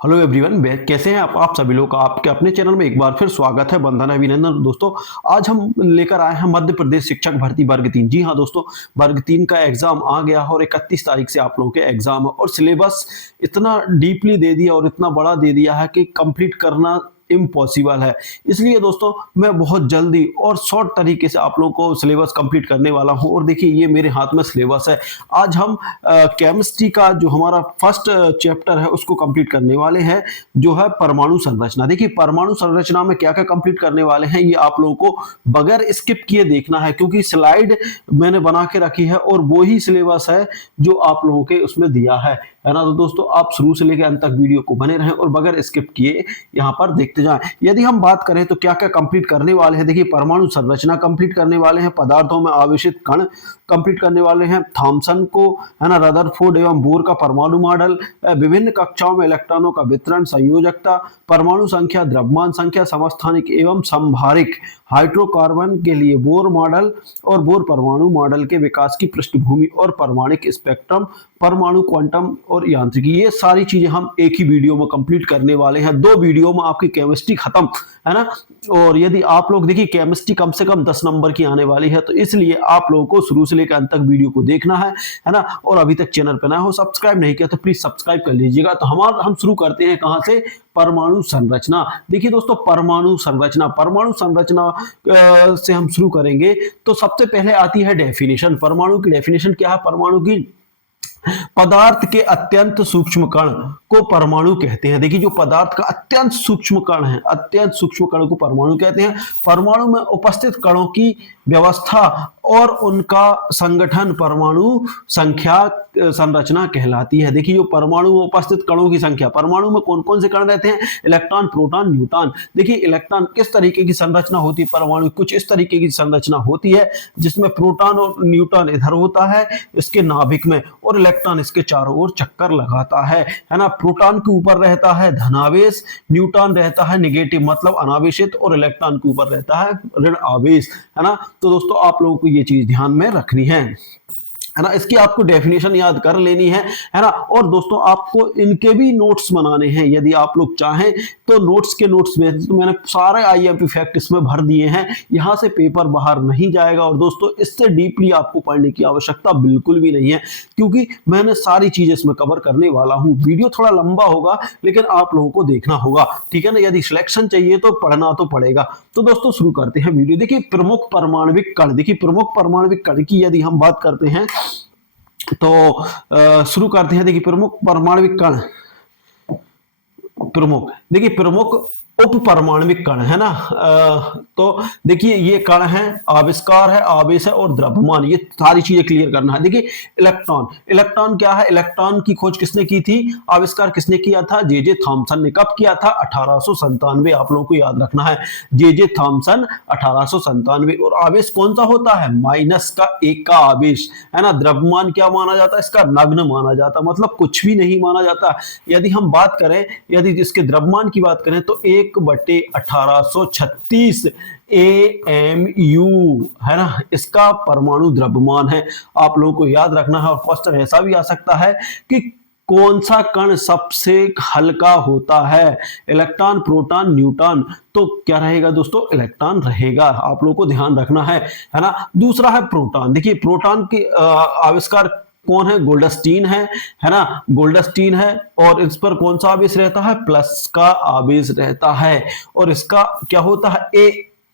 Hello everyone, कैसे हैं आप सभी लोग। आपके अपने चैनल में एक बार फिर स्वागत है। वंदना अभिनंदन। दोस्तों, आज हम लेकर आए हैं मध्य प्रदेश शिक्षक भर्ती वर्ग 3। जी हाँ दोस्तों, वर्ग 3 का एग्जाम आ गया और 31 तारीख से आप लोगों के एग्जाम है और सिलेबस इतना डीपली दे दिया और इतना बड़ा दे दिया है कि कंप्लीट करना इम्पॉसिबल है। इसलिए दोस्तों, मैं बहुत जल्दी और शॉर्ट तरीके से आप लोगों को सिलेबस कंप्लीट करने वाला हूं। और देखिए, ये मेरे हाथ में सिलेबस है। आज हम केमिस्ट्री का जो हमारा फर्स्ट चैप्टर है उसको कंप्लीट करने वाले हैं, जो है परमाणु संरचना। देखिए, परमाणु संरचना में क्या क्या कंप्लीट करने वाले हैं ये आप लोगों को बगैर स्किप किए देखना है, क्योंकि स्लाइड मैंने बना के रखी है और वो ही सिलेबस है जो आप लोगों के उसमें दिया है ना। तो दोस्तों, आप शुरू से लेकर अंत तक वीडियो को बने रहें और बगैर स्किप किए यहाँ पर देखते जाएं। यदि हम बात करें तो क्या क्या कंप्लीट करने वाले हैं, देखिए, परमाणु संरचना कंप्लीट करने वाले हैं, पदार्थों में आवेशित कण कंप्लीट करने वाले हैं, थॉमसन को, है ना, रदरफोर्ड एवं बोर का परमाणु मॉडल, विभिन्न कक्षाओं में इलेक्ट्रॉनों का वितरण, संयोजकता, परमाणु संख्या, द्रव्यमान संख्या, समस्थानिक एवं संभारिक, हाइड्रोकार्बन के लिए बोर मॉडल और बोर परमाणु मॉडल के विकास की पृष्ठभूमि और परमाणिक स्पेक्ट्रम, परमाणु क्वांटम और यांत्रिकी। ये सारी चीजें हम एक ही वीडियो में कंप्लीट करने वाले हैं। 2 वीडियो में आपकी केमिस्ट्री खत्म, है ना। और यदि आप लोग देखिए, केमिस्ट्री कम से कम 10 नंबर की आने वाली है, तो इसलिए आप लोगों को शुरू से लेकर अंत तक वीडियो को देखना है ना। और अभी तक चैनल पर नया हो, सब्सक्राइब नहीं किया तो प्लीज सब्सक्राइब कर लीजिएगा। तो हम शुरू करते हैं कहां से, परमाणु संरचना। देखिए दोस्तों, परमाणु संरचना से हम शुरू करेंगे तो सबसे पहले आती है डेफिनेशन। परमाणु की डेफिनेशन क्या है? परमाणु की पदार्थ के अत्यंत सूक्ष्म कण को परमाणु कहते हैं। देखिए, जो पदार्थ का अत्यंत सूक्ष्म कण है, अत्यंत सूक्ष्म कण को परमाणु कहते हैं। परमाणु में उपस्थित कणों की व्यवस्था और उनका संगठन परमाणु संख्या संरचना कहलाती है। देखिए, जो परमाणु में उपस्थित कणों की संख्या, परमाणु में कौन कौन से कण रहते हैं? Electron, proton, neutron. देखिए, इलेक्ट्रॉन किस तरीके की संरचना होती है, परमाणु कुछ इस तरीके की संरचना होती है, जिसमें प्रोटॉन और न्यूट्रॉन इधर होता है इसके नाभिक में, और इलेक्ट्रॉन इसके चारों ओर चक्कर लगाता है ना। प्रोटॉन के ऊपर रहता है धनावेश, न्यूट्रॉन रहता है निगेटिव मतलब अनावेशित, और इलेक्ट्रॉन के ऊपर रहता है ऋण आवेश, है ना। तो दोस्तों, आप लोगों को ये चीज ध्यान में रखनी है ना। इसकी आपको डेफिनेशन याद कर लेनी है ना। और दोस्तों, आपको इनके भी नोट्स बनाने हैं, यदि आप लोग चाहें तो नोट्स में तो मैंने सारे आईएमपी फैक्ट इसमें भर दिए हैं, यहां से पेपर बाहर नहीं जाएगा। और दोस्तों, इससे डीपली आपको पढ़ने की आवश्यकता बिल्कुल भी नहीं है, क्योंकि मैंने सारी चीजें इसमें कवर करने वाला हूं। वीडियो थोड़ा लंबा होगा, लेकिन आप लोगों को देखना होगा, ठीक है ना। यदि सिलेक्शन चाहिए तो पढ़ना तो पड़ेगा। तो दोस्तों, शुरू करते हैं वीडियो। देखिए, प्रमुख परमाणविक कण। देखिए, प्रमुख परमाणविक कण की यदि हम बात करते हैं तो शुरू करते हैं। देखिए, प्रमुख परमाणविक कण, प्रमुख, देखिए, प्रमुख उप परमाणविक कण, है ना। तो देखिए, ये कण है, आविष्कार है, आवेश है और द्रव्यमान, ये सारी चीजें क्लियर करना है। देखिए, इलेक्ट्रॉन क्या है? इलेक्ट्रॉन की खोज किसने की थी, आविष्कार किसने किया था? जे थॉमसन ने। कब किया था? 1897। आप लोगों को याद रखना है, जे थॉमसन 1897। और आवेश कौन सा होता है? माइनस का 1 का आवेश, है ना। द्रव्यमान क्या माना जाता है? इसका नग्न माना जाता, मतलब कुछ भी नहीं माना जाता। यदि हम बात करें, यदि इसके द्रव्यमान की बात करें तो 1/1836 AMU, है ना, इसका परमाणु द्रव्यमान है। आप लोगों को याद रखना है। और क्वेश्चन ऐसा भी आ सकता है कि कौन सा कण सबसे हल्का होता है? Electron, proton, neutron. तो क्या रहेगा दोस्तों? इलेक्ट्रॉन रहेगा। आप लोगों को ध्यान रखना है ना। दूसरा है प्रोटॉन। देखिए, प्रोटॉन के आविष्कार कौन है? गोल्डस्टीन है ना, गोल्डस्टीन है। और इस पर कौन सा आवेश रहता है? प्लस का आवेश रहता है। और इसका क्या होता है?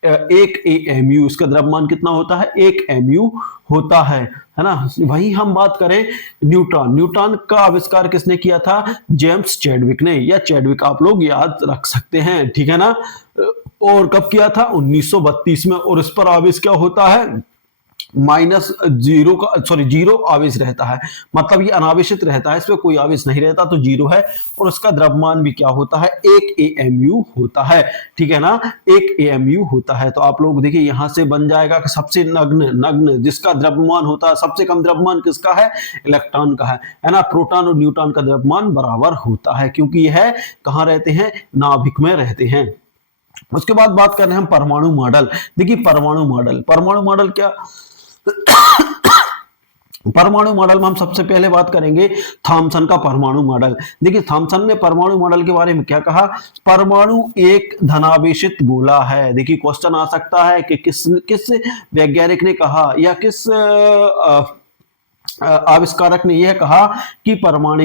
1 AMU। इसका द्रव्यमान कितना होता है? 1 MU होता है ना। वही हम बात करें न्यूट्रॉन का आविष्कार किसने किया था? जेम्स चैडविक ने, या चैडविक आप लोग याद रख सकते हैं, ठीक है ना। और कब किया था? 1932 में। और इस पर आवेश क्या होता है? जीरो आवेश रहता है, मतलब ये अनावेशित रहता है, इसमें कोई आवेश नहीं रहता, तो जीरो है। और उसका द्रव्यमान भी क्या होता है? 1 AMU होता है, ठीक है ना, 1 AMU होता है। तो आप लोग देखिए, यहां से बन जाएगा कि सबसे नग्न जिसका द्रव्यमान होता है, सबसे कम द्रव्यमान किसका है? इलेक्ट्रॉन का है ना। प्रोटॉन और न्यूट्रॉन का द्रव्यमान बराबर होता है, क्योंकि यह कहां रहते हैं? नाभिक में रहते हैं। उसके बाद बात कर रहे हैं हम परमाणु मॉडल। देखिए, परमाणु मॉडल क्या परमाणु मॉडल में हम सबसे पहले बात करेंगे थॉमसन का परमाणु मॉडल। देखिए थॉमसन ने परमाणु मॉडल के बारे में क्या कहा, परमाणु एक धनावेशित गोला है। देखिए क्वेश्चन आ सकता है कि किस किस वैज्ञानिक ने कहा या किस आविष्कारक ने यह कहा कि परमाणु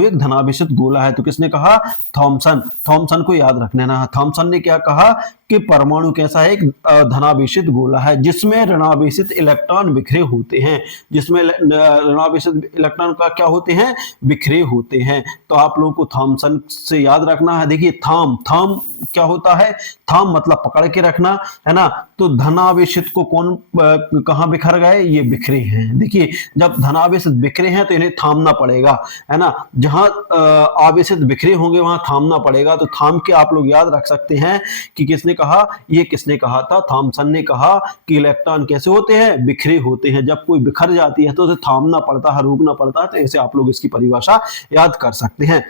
एक धनावेशित गोला है। तो किसने कहा, थॉमसन। थॉमसन को याद रखना है। थॉमसन ने क्या कहा कि परमाणु कैसा है, एक धनावेशित गोला है जिसमें ऋणावेशित इलेक्ट्रॉन बिखरे होते हैं, जिसमें ऋणावेशित इलेक्ट्रॉन का क्या होते हैं, बिखरे होते हैं। तो आप लोगों को थॉमसन से याद रखना है। देखिए थॉम क्या होता है, थॉम मतलब पकड़ के रखना, है ना। तो धनावेशित को कौन कहां बिखर गए, ये बिखरे हैं। देखिए जब धनावेशित बिखरे हैं तो इन्हें थामना पड़ेगा, है ना। जहां आवेशित बिखरे होंगे वहां थामना पड़ेगा। तो थाम के आप लोग याद रख सकते हैं कि किसने कहा, ये किसने कहा था, थॉमसन ने कहा कि इलेक्ट्रॉन कैसे होते हैं, बिखरे होते हैं। जब कोई बिखर जाती है तो उसे थामना पड़ता है, रोकना पड़ता है। तो ऐसे आप लोग इसकी परिभाषा याद कर सकते हैं।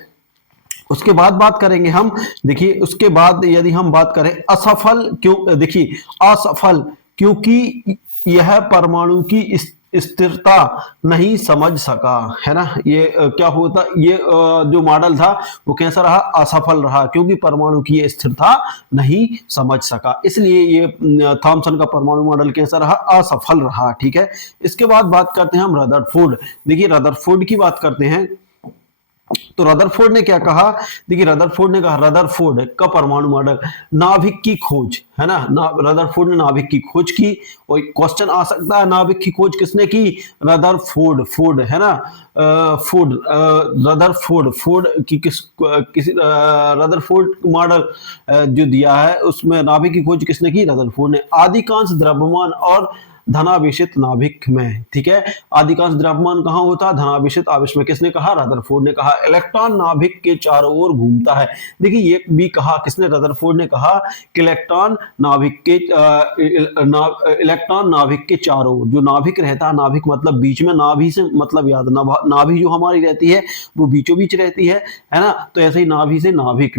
उसके बाद बात करेंगे हम, देखिए उसके बाद यदि हम बात करें असफल क्यों, देखिए असफल क्योंकि यह परमाणु की स्थिरता नहीं समझ सका, है ना। ये क्या होता, ये जो मॉडल था वो कैसा रहा, असफल रहा, क्योंकि परमाणु की ये स्थिरता नहीं समझ सका, इसलिए ये थॉमसन का परमाणु मॉडल कैसा रहा, असफल रहा। ठीक है। इसके बाद बात करते हैं हम रदरफोर्ड। देखिए रदरफोर्ड की बात करते हैं। तो रदरफोर्ड ने क्या कहा, देखिए रदरफोर्ड ने कहा, रदरफोर्ड का परमाणु मॉडल, नाभिक की खोज, है ना। रदरफोर्ड ने नाभिक की खोज की। और क्वेश्चन आ सकता है नाभिक की खोज किसने की, रदरफोर्ड, है ना। रदरफोर्ड की किसी रदरफोर्ड मॉडल जो दिया है उसमें नाभिक की खोज किसने की, रदरफोर्ड ने। अधिकांश द्रव्यमान और धनावेशित नाभिक में, ठीक है। अधिकांश द्रव्यमान कहां होता है, धनावेशित आवेश में। किसने कहा, रदरफोर्ड ने कहा। इलेक्ट्रॉन नाभिक के चारों ओर घूमता है। देखिए ये भी कहा किसने, रदरफोर्ड ने कहा कि इलेक्ट्रॉन नाभिक के चारों ओर, जो नाभिक रहता है, नाभिक मतलब बीच में, नाभि से मतलब याद, नाभि जो हमारी रहती है वो बीचों बीच रहती है ना। तो ऐसे ही नाभि से नाभिक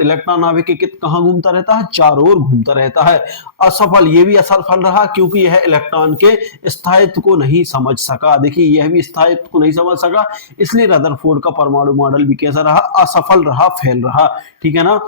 इलेक्ट्रॉन नाभिक के कहां घूमता रहता है, चारों ओर घूमता रहता है। असफल, ये भी असफल रहा क्योंकि यह इलेक्ट्रॉन के स्थायित्व को नहीं समझ सका। देखिए यह भी स्थायित्व को नहीं समझ सका, इसलिए रदरफोर्ड का परमाणु मॉडल भी कैसा रहा, असफल रहा, फेल रहा। ठीक है ना।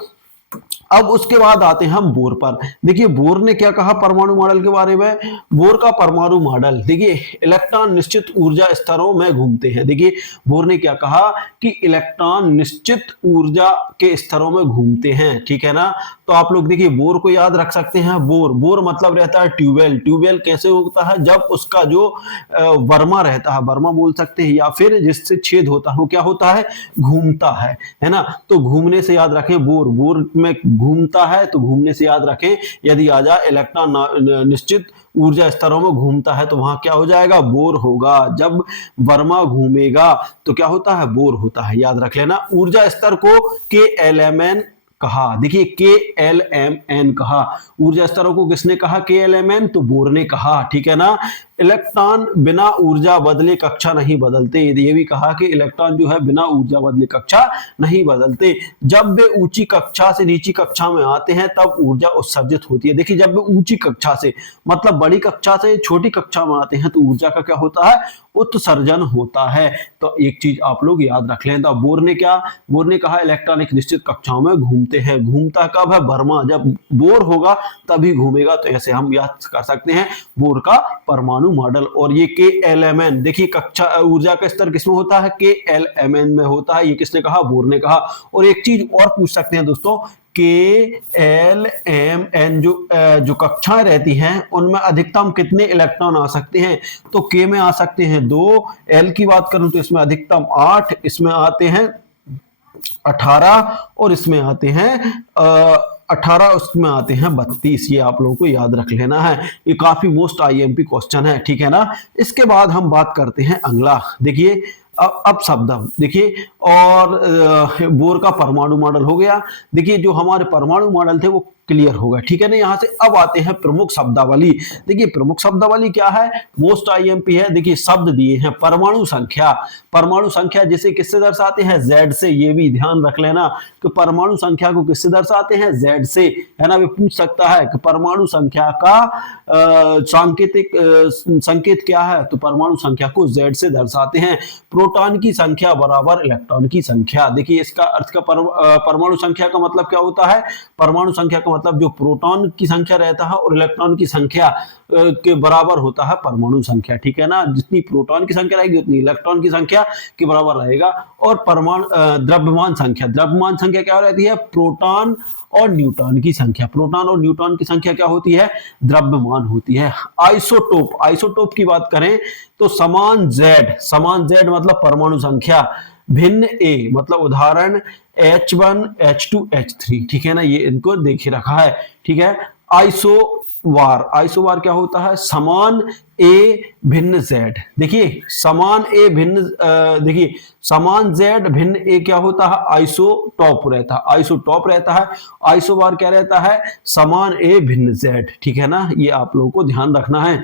अब उसके बाद आते हैं हम बोर पर। देखिए बोर ने क्या कहा परमाणु मॉडल के बारे में, बोर का परमाणु मॉडल, देखिए इलेक्ट्रॉन निश्चित ऊर्जा स्तरों में घूमते हैं। देखिए बोर ने क्या कहा कि इलेक्ट्रॉन निश्चित ऊर्जा के स्तरों में घूमते हैं। ठीक है ना। तो आप लोग देखिए बोर को याद रख सकते हैं। बोर मतलब रहता है ट्यूबवेल कैसे होता है, जब उसका जो वर्मा रहता है, वर्मा बोल सकते हैं, या फिर जिससे छेद होता है वो क्या होता है, घूमता है ना। तो घूमने से याद रखें, बोर में घूमता है, तो घूमने से याद रखें यदि आ जाए इलेक्ट्रॉन निश्चित ऊर्जा स्तरों में घूमता है तो वहां क्या हो जाएगा, बोर होगा। जब वर्मा घूमेगा तो क्या होता है, बोर होता है, याद रख लेना। ऊर्जा स्तर को KLMN कहा। देखिए KLMN कहा। ऊर्जा स्तरों को किसने कहा, KLMN, तो बोर ने कहा। ठीक है ना। इलेक्ट्रॉन बिना ऊर्जा बदले कक्षा नहीं बदलते। ये भी कहा कि इलेक्ट्रॉन जो है बिना ऊर्जा बदले कक्षा नहीं बदलते। जब वे ऊंची कक्षा से नीची कक्षा में आते हैं तब ऊर्जा उत्सर्जित होती है। देखिए जब वे ऊंची कक्षा से मतलब बड़ी कक्षा से छोटी कक्षा में आते हैं तो ऊर्जा का क्या होता है, उत्सर्जन होता है। तो एक चीज आप लोग याद रख लें। तो बोर ने कहा इलेक्ट्रॉन एक निश्चित कक्षाओं में घूमते हैं। घूमता कब है, वर्मा जब बोर होगा तभी घूमेगा। तो ऐसे हम याद कर सकते हैं बोर का परमाणु मॉडल। और ये KLMN, देखिए कक्षा ऊर्जा का स्तर किसमें होता है, KLMN में होता है। ये किसने कहा, बोर ने कहा। और एक चीज और पूछ सकते हैं दोस्तों, KLMN जो कक्षाएं रहती हैं उनमें अधिकतम कितने इलेक्ट्रॉन आ सकते हैं, तो K में आ सकते हैं 2, L की बात करूं तो इसमें अधिकतम 8, इसमें आते हैं 18, और इसमें आते हैं 18, उसमें आते हैं 32। ये आप लोगों को याद रख लेना है। ये काफी मोस्ट IMP क्वेश्चन है। ठीक है ना। इसके बाद हम बात करते हैं अगला। देखिए अब शब्द देखिए, और बोर का परमाणु मॉडल हो गया। देखिए जो हमारे परमाणु मॉडल थे वो क्लियर होगा, ठीक है ना। यहाँ से अब आते हैं प्रमुख शब्दावली। देखिए प्रमुख शब्दावली क्या है, मोस्ट आईएमपी है। देखिए शब्द दिए हैं परमाणु संख्या, परमाणु संख्या जिसे किससे दर्शाते हैं, जेड से। ये भी ध्यान रख लेना कि परमाणु संख्या को किससे दर्शाते हैं, जेड से, है ना। वे पूछ सकता है कि परमाणु संख्या का सांकेतिक संकेत क्या है, तो परमाणु संख्या को जेड से दर्शाते हैं। प्रोटॉन की संख्या बराबर इलेक्ट्रॉन की संख्या। देखिए इसका अर्थ का परमाणु संख्या का मतलब क्या होता है, परमाणु संख्या का मतलब जो प्रोटॉन की संख्या रहता है और इलेक्ट्रॉन की संख्या के बराबर होता है परमाणु संख्या, ठीक है ना। जितनी प्रोटॉन की संख्या रहेगी उतनी इलेक्ट्रॉन की संख्या के बराबर रहेगा। और परमाणु द्रव्यमान संख्या, द्रव्यमान संख्या क्या रहती है, प्रोटॉन और न्यूट्रॉन की संख्या। प्रोटॉन और न्यूट्रॉन की संख्या क्या होती है, द्रव्यमान होती है। आइसोटोप, आइसोटोप की बात करें तो समान जेड, समान जेड मतलब परमाणु संख्या, भिन्न ए मतलब उदाहरण H1 H2 H3, ठीक है ना। ये इनको देखे रखा है, ठीक है। आइसोवार, आइसोवार क्या होता है, समान ए भिन्न जेड। देखिए समान ए भिन्न देखिए समान जेड भिन्न ए क्या होता है, आइसोटॉप रहता है, आइसोटॉप रहता है। आइसोवार क्या रहता है, समान ए भिन्न जेड, ठीक है ना। ये आप लोगों को ध्यान रखना है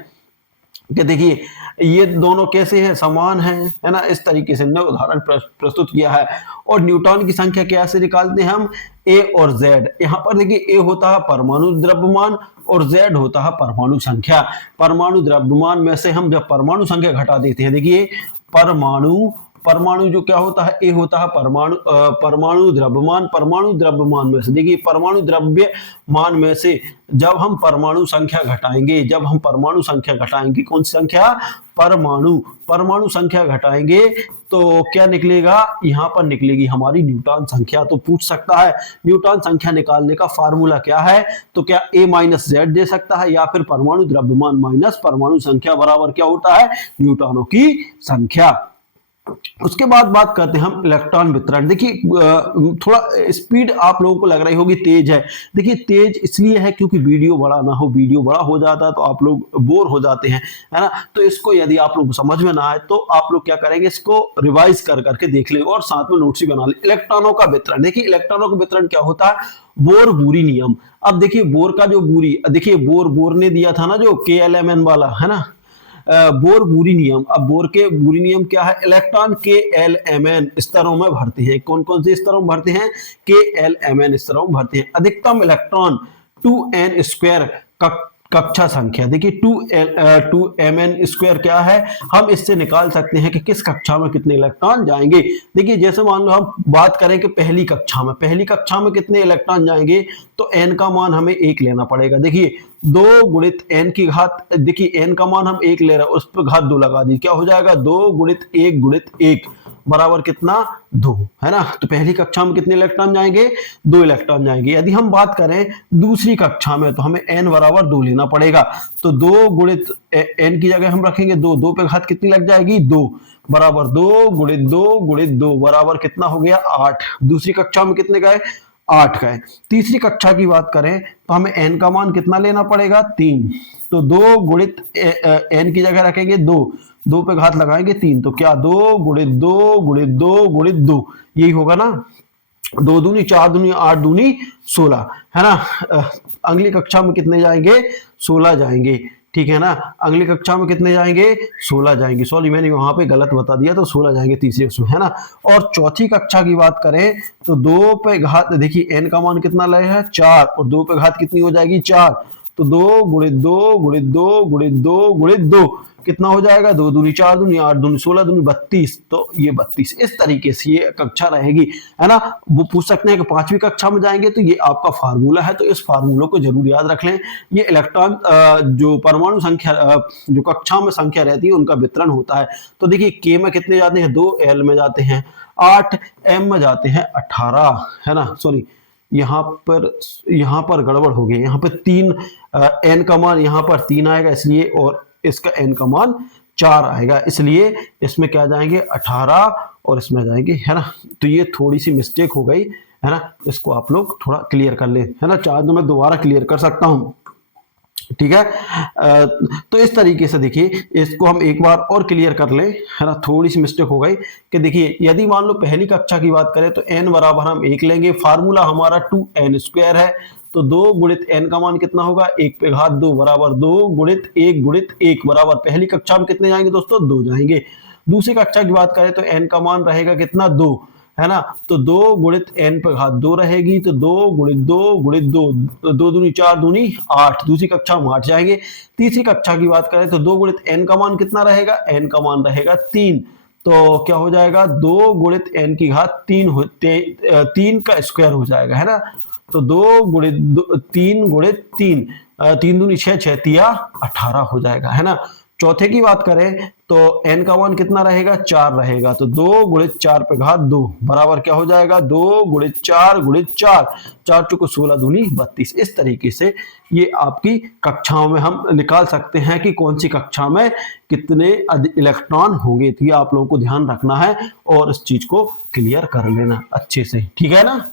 कि देखिए ये दोनों कैसे हैं, समान हैं, है ना। इस तरीके से उदाहरण प्रस्तुत किया है। और न्यूट्रॉन की संख्या कैसे निकालते हैं हम, ए और जेड। यहाँ पर देखिए ए होता है परमाणु द्रव्यमान और जेड होता है परमाणु संख्या। परमाणु द्रव्यमान में से हम जब परमाणु संख्या घटा देते हैं, देखिए परमाणु, परमाणु जो क्या होता है, ए होता है परमाणु परमाणु द्रव्यमान, परमाणु द्रव्यमान में से देखिए परमाणु द्रव्यमान में से जब हम परमाणु संख्या घटाएंगे, जब हम परमाणु संख्या घटाएंगे, कौन सी संख्या, परमाणु, परमाणु संख्या घटाएंगे तो क्या निकलेगा, यहाँ पर निकलेगी हमारी न्यूट्रॉन संख्या। तो पूछ सकता है न्यूट्रॉन संख्या निकालने का फार्मूला क्या है, तो क्या ए माइनस जेड दे सकता है या फिर परमाणु द्रव्यमान माइनस परमाणु संख्या बराबर क्या होता है, न्यूट्रॉनों की संख्या। उसके बाद बात करते हैं हम इलेक्ट्रॉन वितरण। देखिए थोड़ा स्पीड आप लोगों को लग रही होगी तेज है, देखिए तेज इसलिए है क्योंकि वीडियो बड़ा ना हो, वीडियो बड़ा हो जाता है तो आप लोग बोर हो जाते हैं, है ना। तो इसको यदि आप लोग को समझ में ना आए तो आप लोग क्या करेंगे, इसको रिवाइज कर करके देख लेंगे और साथ में नोट्स भी बना ले। इलेक्ट्रॉनों का वितरण, देखिए इलेक्ट्रॉनों का वितरण क्या होता है, बोर बूरी नियम। अब देखिए बोर का जो बूरी, देखिए बोर ने दिया था ना जो KLMN वाला, है ना, बोर बूरी नियम। अब बोर के बूरी नियम क्या है, इलेक्ट्रॉन KLMN स्तरों में भरते हैं। कौन कौन से स्तरों में भरते हैं, KLMN स्तरों में भरते हैं। अधिकतम इलेक्ट्रॉन 2n स्क्वायर कक्षा संख्या। देखिए 2mn स्क्वायर क्या है, हम इससे निकाल सकते हैं कि किस कक्षा में कितने इलेक्ट्रॉन जाएंगे। देखिए जैसे मान लो हम बात करें कि पहली कक्षा में कितने इलेक्ट्रॉन जाएंगे, तो n का मान हमें 1 लेना पड़ेगा। देखिए 2 गुणित n की घात, देखिए n का मान हम 1 ले रहे हैं, उस पर घात 2 लगा दी, क्या हो जाएगा, 2 गुणित 1 गुणित 1 बराबर कितना, 2, है ना। तो पहली कक्षा में कितने इलेक्ट्रॉन जाएंगे, 2 इलेक्ट्रॉन जाएंगे। यदि हम बात करें दूसरी कक्षा में तो हमें n बराबर 2 लेना पड़ेगा। तो 2 गुणित n की जगह हम रखेंगे 2, 2 पे घात कितनी लग जाएगी, 2 बराबर 2 गुणित 2 गुणित 2 बराबर कितना हो गया, 8। दूसरी कक्षा में कितने गए, 8 गए। तीसरी कक्षा की बात करें तो हमें n का मान कितना लेना पड़ेगा, 3। तो 2 गुणित n की जगह रखेंगे 2, 2 पे घात लगाएंगे 3, तो क्या 2 गुणित 2 गुणित 2 गुणित 2, यही होगा ना। 2 दूनी 4 दूनी 8 दूनी 16, है ना। अगली कक्षा में कितने जाएंगे, 16 जाएंगे, ठीक है ना। अगली कक्षा में कितने जाएंगे, 16 जाएंगे। सॉरी मैंने वहां पे गलत बता दिया, तो 16 जाएंगे तीसरे उसमें, है ना। और चौथी कक्षा की बात करें तो 2 पे घात, देखिए n का मान कितना लगे है, 4, और 2 पे घात कितनी हो जाएगी, 4। तो 2 गुणित 2 गुणित 2 गुणित 2 गुणित 2 कितना हो जाएगा, 2 दूनी 4 दूनी 8 दूनी 16 दूनी 32। तो ये 32 इस तरीके से ये कक्षा रहेगी, है ना। वो पूछ सकते हैं कि 5वीं कक्षा में जाएंगे, तो ये आपका फार्मूला है, तो इस फार्मूला को जरूर याद रख लें। ये इलेक्ट्रॉन जो परमाणु संख्या जो कक्षा में संख्या रहती है उनका वितरण होता है। तो देखिए K में कितने जाते हैं, 2, L में जाते हैं 8, M में जाते हैं 18, है ना। सॉरी यहाँ पर गड़बड़ हो गई, यहाँ पे 3 n का मान यहाँ पर 3 आएगा इसलिए, और इसका n का मान 4 आएगा, इसलिए इसमें क्या जाएंगे 18 और इसमें जाएंगे, है ना। तो ये थोड़ी सी मिस्टेक हो गई, है ना। इसको आप लोग थोड़ा क्लियर कर लें, है ना, चाहे तो मैं दोबारा क्लियर कर सकता हूँ, ठीक है। तो इस तरीके से देखिए इसको हम एक बार और क्लियर कर लें, है ना। थोड़ी सी मिस्टेक हो गई कि देखिए यदि मान लो पहली कक्षा की बात करें तो n बराबर हम 1 लेंगे, फार्मूला हमारा 2n स्क्वायर है, तो 2 गुणित n का मान कितना होगा, 1 पे घात 2 बराबर 2 गुणित 1 बराबर, पहली कक्षा में कितने जाएंगे दोस्तों, 2 जाएंगे। दूसरी कक्षा की बात करें तो n का मान रहेगा कितना, 2, है ना। तो 2 गुणित n पे घात 2 रहेगी, तो 2 गुणित 2 गुणित 2, 2 दूनी 4 दूनी 8, दूसरी कक्षा में 8 जाएंगे। तीसरी कक्षा की बात करें तो 2 गुणित n का मान कितना रहेगा, n का मान रहेगा 3, तो क्या हो जाएगा, 2 गुणित n की घात 3 का स्क्वायर हो जाएगा, है ना। तो 2 गुणित 3 गुणित 3, 3 दूनी 6, 6 तिया 18 हो जाएगा, है ना। चौथे की बात करें तो n का मान कितना रहेगा, 4 रहेगा, तो 2 गुणित 4 पे घात 2 बराबर क्या हो जाएगा, 2 गुणित 4 गुणित 4, 4 चौको 16 दूनी 32। इस तरीके से ये आपकी कक्षाओं में हम निकाल सकते हैं कि कौन सी कक्षा में कितने इलेक्ट्रॉन होंगे। तो ये आप लोगों को ध्यान रखना है और इस चीज को क्लियर कर लेना अच्छे से, ठीक है ना।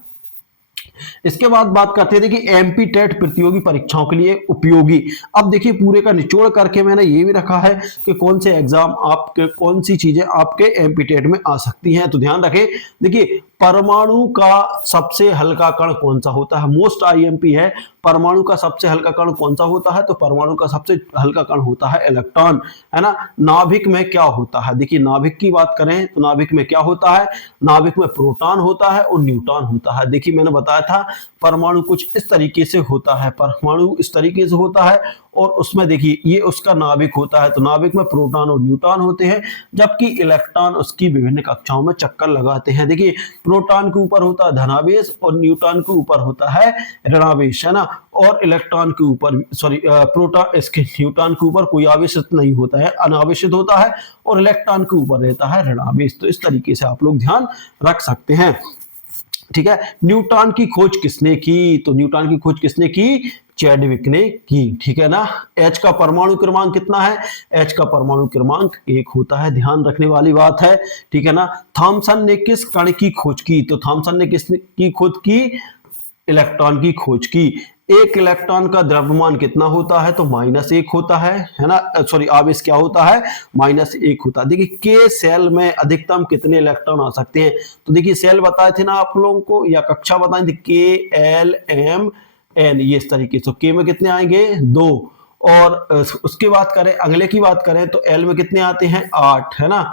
इसके बाद बात करते हैं, देखिए एमपी टेट प्रतियोगी परीक्षाओं के लिए उपयोगी। अब देखिए पूरे का निचोड़ करके मैंने ये भी रखा है कि कौन से एग्जाम आपके, कौन सी चीजें आपके एमपी टेट में आ सकती हैं। तो ध्यान रखें, देखिए परमाणु का सबसे हल्का कण कौन सा होता है, मोस्ट आईएमपी है, परमाणु का सबसे हल्का कण कौन सा होता है, तो परमाणु का सबसे हल्का कण होता है इलेक्ट्रॉन, है ना। नाभिक में क्या होता है, देखिए नाभिक की बात करें तो नाभिक में क्या होता है, नाभिक में प्रोटॉन होता है और न्यूट्रॉन होता है। देखिए मैंने बताया था परमाणु कुछ इस तरीके से होता है, परमाणु इस तरीके से होता है और उसमें देखिए ये उसका नाभिक होता है, तो नाभिक में प्रोटॉन और न्यूट्रॉन होते हैं, जबकि इलेक्ट्रॉन उसकी विभिन्न कक्षाओं में चक्कर लगाते हैं। देखिए प्रोटॉन के ऊपर होता है धनावेश और न्यूट्रॉन के ऊपर होता है ऋणावेश, है ना। और इलेक्ट्रॉन के ऊपर प्रोटॉन इसके न्यूट्रॉन के ऊपर कोई आवेशित नहीं होता है, अनावेशित होता है, और इलेक्ट्रॉन के ऊपर रहता है ऋणावेश। तो इस तरीके से आप लोग ध्यान रख सकते हैं, ठीक है। न्यूट्रॉन की खोज किसने की, तो न्यूट्रॉन की खोज किसने की, चैडविक ने की, ठीक है ना। H का परमाणु क्रमांक कितना है, H का परमाणु क्रमांक 1 होता है, ध्यान रखने वाली बात है, ठीक है ना। थॉमसन ने किस कण की खोज की, तो थॉमसन ने किसकी खोज की, इलेक्ट्रॉन की खोज की। एक इलेक्ट्रॉन का द्रव्यमान कितना होता है, तो -1 होता है ना, सॉरी आवेश क्या होता है, -1 होता है। देखिए के सेल में अधिकतम कितने इलेक्ट्रॉन आ सकते हैं, तो देखिए सेल बताए थे ना आप लोगों को, या कक्षा बताए थे, KLMN, ये इस तरीके से। के में कितने आएंगे, 2, और उसके बात करें अगले की बात करें तो एल में कितने आते हैं, 8, है ना।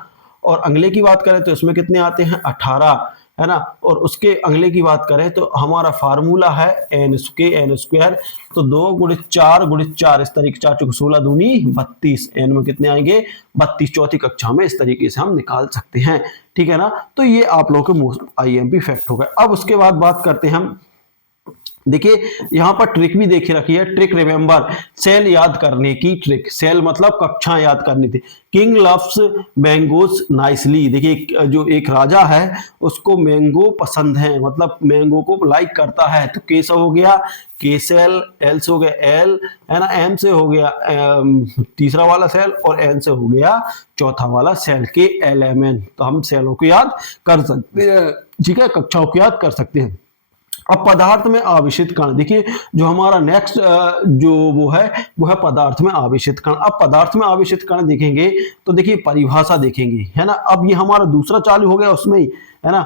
और अगले की बात करें तो इसमें कितने आते हैं, 18, है ना। और उसके अगले की बात करें तो हमारा फार्मूला है n स्क्वायर, तो 2 गुणित 4 गुणित 4, इस तरीके 4 चौक 16 दूनी 32, n में कितने आएंगे, 32। चौथी कक्षा में इस तरीके से हम निकाल सकते हैं, ठीक है ना। तो ये आप लोगों के मोस्ट आईएमपी फैक्ट हो गए। अब उसके बाद बात करते हैं हम, देखिए यहां पर ट्रिक भी देखी रखी है, ट्रिक रिमेंबर, सेल याद करने की ट्रिक, सेल मतलब कक्षा याद करनी थी। किंग लव्स मैंगोज नाइसली, देखिए जो एक राजा है उसको मैंगो पसंद है, मतलब मैंगो को लाइक करता है, तो के से हो गया के सेल, एल से हो गया एल, है ना, एम से हो गया तीसरा वाला सेल, और एन से हो गया चौथा वाला सेल, के एल एम एन। तो हम सेलों को याद कर सकते हैं, ठीक है, कक्षाओं को याद कर सकते हैं। अब पदार्थ में आवेशित कण, देखिए जो हमारा नेक्स्ट जो वो है पदार्थ में आवेशित कण। अब पदार्थ में आवेशित कण देखेंगे तो देखिए परिभाषा देखेंगे, है ना। अब ये हमारा दूसरा चालू हो गया उसमें ही, है ना,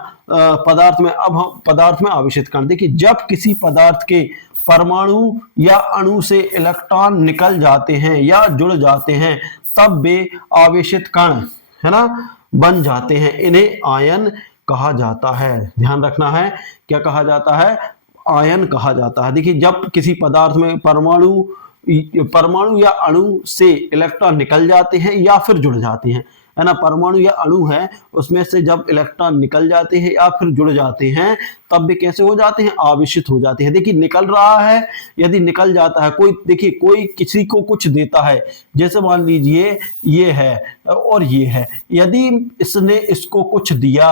पदार्थ में। अब हम पदार्थ में आवेशित कण, देखिए जब किसी पदार्थ के परमाणु या अणु से इलेक्ट्रॉन निकल जाते हैं या जुड़ जाते हैं तब वे आवेशित कण, है ना, बन जाते हैं, इन्हें आयन कहा जाता है। ध्यान रखना है, क्या कहा जाता है, आयन कहा जाता है। देखिए जब किसी पदार्थ में परमाणु या अणु से इलेक्ट्रॉन निकल जाते हैं या फिर जुड़ जाते हैं, है ना, परमाणु या अणु है उसमें से जब इलेक्ट्रॉन निकल जाते हैं या फिर जुड़ जाते हैं तब भी कैसे हो जाते हैं, आवेशित हो जाते हैं। देखिए निकल रहा है, यदि निकल जाता है कोई, देखिए कोई किसी को कुछ देता है, जैसे मान लीजिए ये है और ये है, यदि इसने इसको कुछ दिया,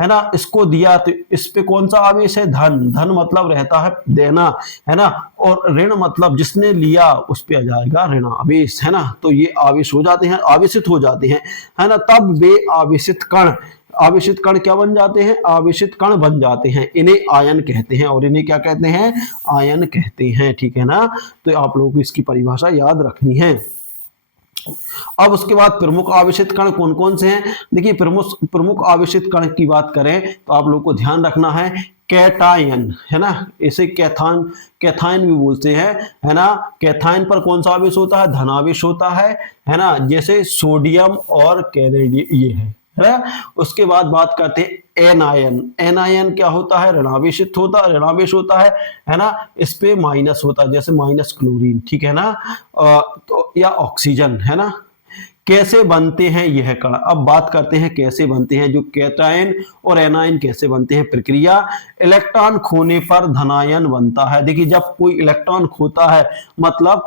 है ना, इसको दिया, तो इस पे कौन सा आवेश है, धन, धन मतलब रहता है देना, है ना, और ऋण मतलब जिसने लिया उस पे आ जाएगा ऋण आवेश, है ना। तो ये आवेश हो जाते हैं, आवेशित हो जाते हैं, है ना, तब वे आवेशित कण क्या बन जाते हैं, आवेशित कण बन जाते हैं, इन्हें आयन कहते हैं, और इन्हें क्या कहते हैं, आयन कहते हैं, ठीक है ना। तो आप लोगों को इसकी परिभाषा याद रखनी है। अब उसके बाद प्रमुख आवेशित कण कौन कौन से हैं? देखिए प्रमुख प्रमुख आवेशित कण की बात करें तो आप लोगों को ध्यान रखना है कैटायन, है ना, इसे कैथायन भी बोलते हैं, है ना। कैथायन पर कौन सा आवेश होता है? धनावेश होता है ना, जैसे सोडियम और कैनेडियम ये है ना। उसके बाद बात करते हैं एनायन। एनायन क्या होता है? ऋणावेशित होता, ऋणावेश होता है ना, इस पे माइनस होता है, जैसे माइनस क्लोरीन, ठीक है ना। तो या ऑक्सीजन, है ना। कैसे बनते हैं यह कण? अब बात करते हैं कैसे बनते हैं, जो कैटायन और एनायन कैसे बनते हैं। प्रक्रिया, इलेक्ट्रॉन खोने पर धनायन बनता है। देखिए जब कोई इलेक्ट्रॉन खोता है, मतलब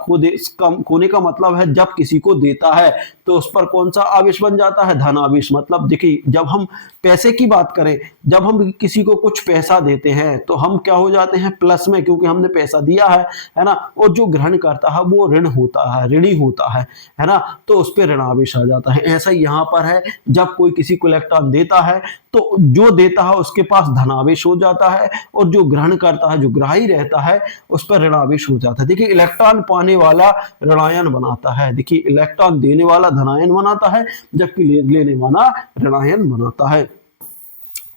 खोने का मतलब है जब किसी को देता है तो उस पर कौन सा आवेश बन जाता है? धन आवेश। मतलब देखिए जब हम पैसे की बात करें, जब हम किसी को कुछ पैसा देते हैं तो हम क्या हो जाते हैं? प्लस में, क्योंकि हमने पैसा दिया है ना। और जो ग्रहण करता है वो ऋण होता है, ऋणी होता है ना, तो उस पर ऋणावेश आ जाता है। ऐसा ही यहाँ पर है, जब कोई किसी को इलेक्ट्रॉन देता है तो जो देता है उसके पास धनावेश हो जाता है, और जो ग्रहण करता है, जो ग्राही रहता है, उस पर ऋणावेश हो जाता है। देखिए इलेक्ट्रॉन पाने वाला ऋणायन बनाता है, देखिए इलेक्ट्रॉन देने वाला धनायन बनाता है, जबकि लेने वाला ऋणायन बनाता है।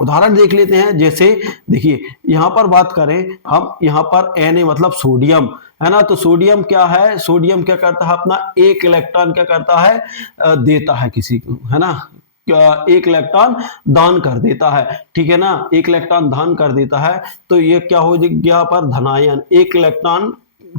उदाहरण देख लेते हैं, जैसे देखिए यहां पर बात करें हम, यहां पर Na मतलब सोडियम, है ना। तो सोडियम क्या है? सोडियम क्या करता है? अपना एक इलेक्ट्रॉन क्या करता है? देता है किसी को, है ना। एक इलेक्ट्रॉन दान कर देता है, ठीक है ना, एक इलेक्ट्रॉन दान कर देता है। तो ये क्या हो गया पर? धनायन। एक इलेक्ट्रॉन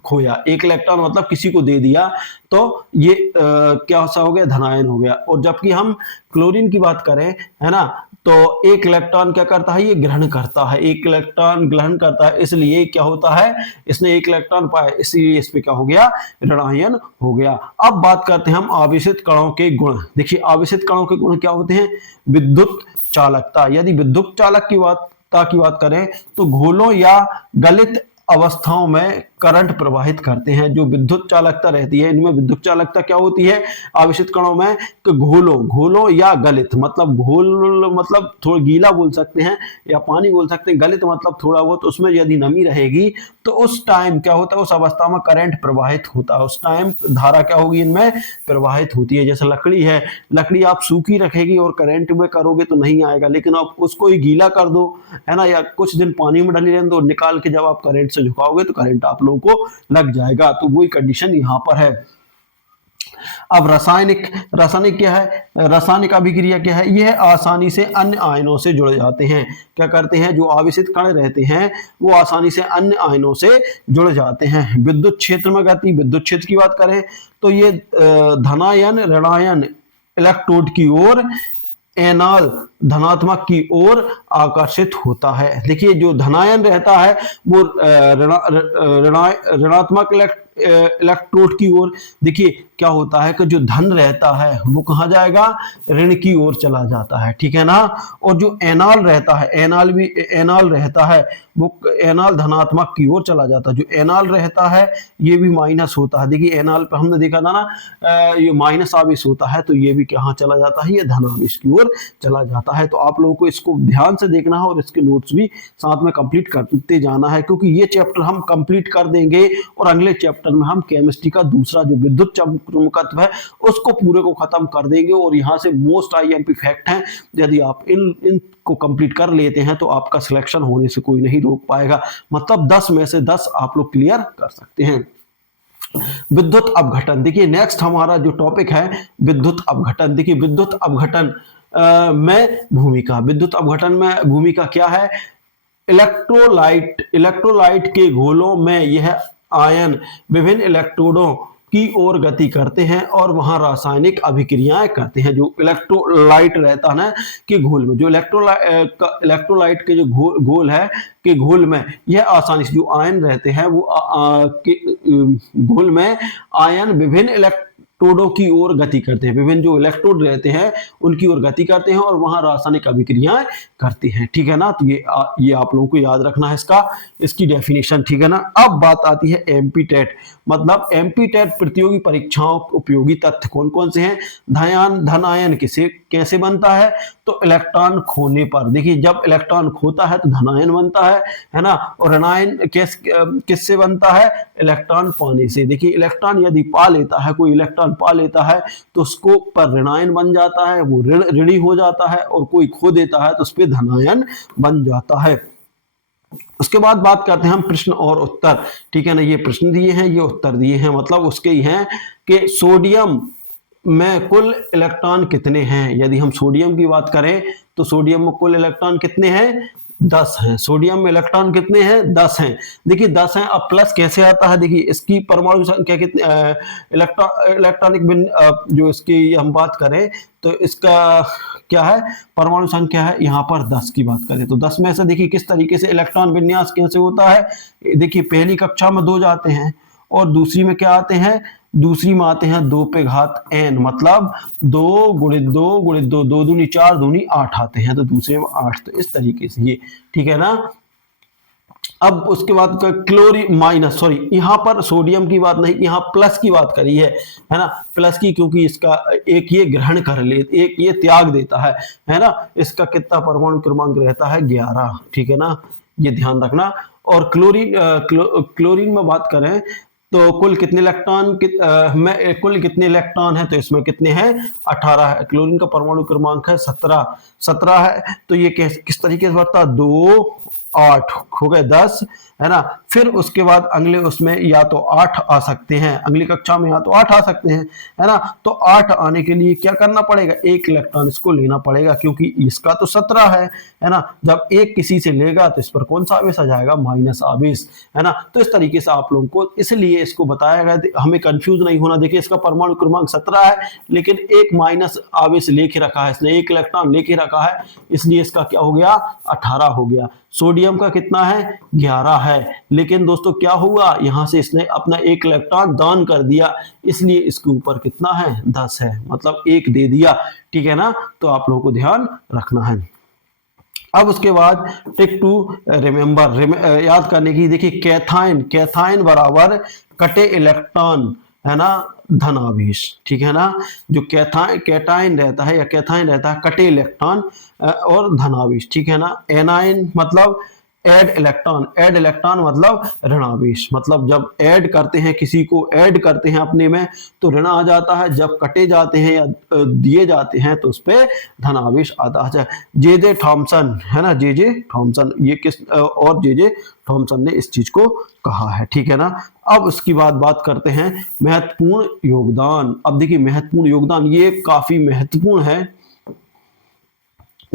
खोया, एक इलेक्ट्रॉन मतलब किसी को दे दिया, तो ये क्या सा हो गया? धनायन हो गया। और जबकि हम क्लोरीन की बात करें, है ना, तो एक इलेक्ट्रॉन क्या करता है? ये ग्रहण करता है, एक इलेक्ट्रॉन ग्रहण करता है, इसलिए क्या होता है? इसने एक इलेक्ट्रॉन पाया, इसलिए इस पे क्या हो गया? ऋणायन हो गया। अब बात करते हैं हम आवेशित कणों के गुण। देखिए आवेशित कणों के गुण क्या होते हैं? विद्युत चालकता। यदि विद्युत चालक की बात करें तो घोलों या गलित अवस्थाओं में करंट प्रवाहित करते हैं। जो विद्युत चालकता रहती है, इनमें विद्युत चालकता क्या होती है आवेशित कणों में? कि घोलों या गलित, मतलब घोल मतलब थोड़ा गीला बोल सकते हैं या पानी बोल सकते हैं, गलित मतलब थोड़ा बहुत, उसमें यदि नमी रहेगी तो उस टाइम क्या होता है? उस अवस्था में करंट प्रवाहित होता है, उस टाइम धारा क्या होगी? इनमें प्रवाहित होती है। जैसे लकड़ी है, लकड़ी आप सूखी रखेगी और करंट में करोगे तो नहीं आएगा, लेकिन आप उसको ही गीला कर दो, है ना, या कुछ दिन पानी में डली रहने दो, निकाल के जब आप करंट से झुकाओगे तो करंट आप लोगों को लग जाएगा। तो वही कंडीशन यहां पर है। अब रासायनिक क्या है? रासायनिक अभिक्रिया क्या है? यह आसानी से अन्य आयनों से जुड़ जाते हैं। क्या करते हैं? जो आवेशित कण रहते हैं वो आसानी से अन्य आयनों से जुड़ जाते हैं। विद्युत क्षेत्र में गति, विद्युत क्षेत्र की बात करें तो ये धनायन ऋणायन इलेक्ट्रोड की ओर, एनाल धनात्मक की ओर आकर्षित होता है। देखिए जो धनायन रहता है वो ऋणात्मक इलेक्ट्रोड की ओर, देखिए क्या होता है कि जो धन रहता है वो कहां जाएगा? ऋण की ओर चला जाता है, ठीक है ना। और जो एनाल रहता है, एनाल रहता है वो एनाल धनात्मक की ओर चला जाता है। जो एनाल रहता है ये भी माइनस होता है। देखिए एनाल पे हमने देखा था ना, ये माइनस आवेश होता है, तो ये भी कहां चला जाता है? ये धनावेश की ओर चला जाता है। तो आप लोगों को इसको ध्यान से देखना है और इसके नोट्स भी साथ में कंप्लीट करते जाना है, क्योंकि ये चैप्टर हम कंप्लीट कर देंगे और अगले चैप्टर में हम केमिस्ट्री का दूसरा जो विद्युत चुंबकत्व है उसको पूरे को खत्म कर देंगे। और यहाँ से मोस्ट आईएमपी फैक्ट है, यदि आप इन को कंप्लीट कर लेते हैं तो आपका सिलेक्शन होने से कोई नहीं रोक पाएगा। मतलब 10 में से 10 आप लोग क्लियर कर सकते हैं। विद्युत अपघटन, देखिए नेक्स्ट हमारा जो टॉपिक है विद्युत अपघटन। देखिए विद्युत अपघटन में भूमिका, विद्युत अपघटन में भूमिका क्या है? इलेक्ट्रोलाइट के घोलों में यह आयन विभिन्न इलेक्ट्रोडों की ओर गति करते हैं और वहां रासायनिक अभिक्रियाएं करते हैं। जो इलेक्ट्रोलाइट रहता है ना कि घोल में, जो इलेक्ट्रोलाइट के जो घोल है कि घोल में यह आसानी से, जो आयन रहते हैं वो घोल में आयन विभिन्न इलेक्ट्रोडों की ओर गति करते हैं, विभिन्न जो इलेक्ट्रोड रहते हैं उनकी ओर गति करते हैं और वहां रासायनिक अभिक्रियाएं करते हैं, ठीक है ना। तो ये आप लोगों को याद रखना है इसकी डेफिनेशन, ठीक है ना। अब बात आती है एमपी-टेट, मतलब एमपी-टेट प्रतियोगी परीक्षाओं उपयोगी तथ्य कौन कौन से हैं? धनायन कैसे बनता है? तो इलेक्ट्रॉन खोने पर। देखिए जब इलेक्ट्रॉन खोता है तो धनायन बनता है ना। और ऋणायन किससे बनता है? इलेक्ट्रॉन पाने से। देखिए इलेक्ट्रॉन यदि पा लेता है, कोई इलेक्ट्रॉन इलेक्ट्रॉन पा लेता है तो उसको पर ऋणायन बन जाता है, वो ऋणी हो जाता है, और कोई खो देता है तो उस पर धनायन बन जाता है। उसके बाद बात करते हैं हम प्रश्न और उत्तर। ठीक है ना, ये प्रश्न दिए हैं, ये उत्तर दिए हैं, मतलब उसके ही हैं कि सोडियम में कुल इलेक्ट्रॉन कितने हैं। यदि हम सोडियम की बात करें तो सोडियम में कुल इलेक्ट्रॉन कितने हैं, 10 हैं। सोडियम में इलेक्ट्रॉन कितने हैं, 10 हैं। देखिए 10 हैं। अब प्लस कैसे आता है, देखिए इसकी परमाणु संख्या कितनी, इलेक्ट्रॉनिक जो इसकी हम बात करें तो इसका क्या है, परमाणु संख्या है यहाँ पर 10 की बात करें तो 10 में से देखिए किस तरीके से इलेक्ट्रॉन विन्यास कैसे होता है। देखिए पहली कक्षा में 2 जाते हैं और दूसरी में क्या आते हैं, दूसरी में आते हैं 2 पे घात n, मतलब 2 गुणित 2 गुणित 2, 2 दूनी 4 दूनी 8 आते हैं, तो दूसरे में 8। तो इस तरीके से ये, ठीक है ना। अब उसके बाद क्लोरीन माइनस, सॉरी यहाँ पर सोडियम की बात नहीं, यहाँ प्लस की बात करी है ना, प्लस की, क्योंकि इसका एक ये ग्रहण कर ले, एक ये त्याग देता है ना। इसका कितना परमाणु क्रमांक रहता है, 11, ठीक है ना, ये ध्यान रखना। और क्लोरीन में बात करें तो कुल कितने इलेक्ट्रॉन में कुल कितने इलेक्ट्रॉन है, तो इसमें कितने हैं, 18 है। क्लोरीन का परमाणु क्रमांक है 17 है। तो ये किस तरीके से बढ़ता, 2 8 हो गए 10, है ना। फिर उसके बाद अगले उसमें या तो 8 आ सकते हैं, अगली कक्षा में या तो 8 आ सकते हैं, है ना। तो 8 आने के लिए क्या करना पड़ेगा, 1 इलेक्ट्रॉन इसको लेना पड़ेगा, क्योंकि इसका तो 17 है ना। जब एक किसी से लेगा तो इस पर कौन सा आवेश आ जाएगा, माइनस आवेश, है ना। तो इस तरीके से आप लोगों को इसलिए इसको बताया गया, हमें कंफ्यूज नहीं होना। देखिए इसका परमाणु क्रमांक 17 है, लेकिन एक माइनस आवेश लेके रखा है इसने, 1 इलेक्ट्रॉन लेके रखा है, इसलिए इसका क्या हो गया, 18 हो गया। सोडियम का कितना है, 11 है, लेकिन दोस्तों क्या हुआ, यहां से इसने अपना 1 इलेक्ट्रॉन दान कर दिया, इसलिए इसके ऊपर कितना है, 10 है, मतलब 1 दे दिया, ठीक है ना। तो आप लोगों को ध्यान रखना है। अब उसके बाद टिक टू रिमेंबर, याद करने की, देखिए कैथाइन बराबर कटे इलेक्ट्रॉन, है ना, धन आवेश, ठीक है ना। जो कैटाइन रहता है या कैथाइन रहता है, कटे इलेक्ट्रॉन और धन आवेश, ठीक है ना। एनाइन मतलब ऐड इलेक्ट्रॉन मतलब ऋण आवेश, मतलब जब ऐड करते हैं, किसी को ऐड करते हैं अपने में तो ऋण आ जाता है, जब कटे जाते हैं या दिए जाते हैं तो उस पर धन आवेश आता है। जे थॉमसन, है ना, जे थॉमसन, ये किस और जे थॉमसन ने इस चीज को कहा है, ठीक है ना। अब उसकी बात करते हैं महत्वपूर्ण योगदान। अब देखिए महत्वपूर्ण योगदान ये काफी महत्वपूर्ण है,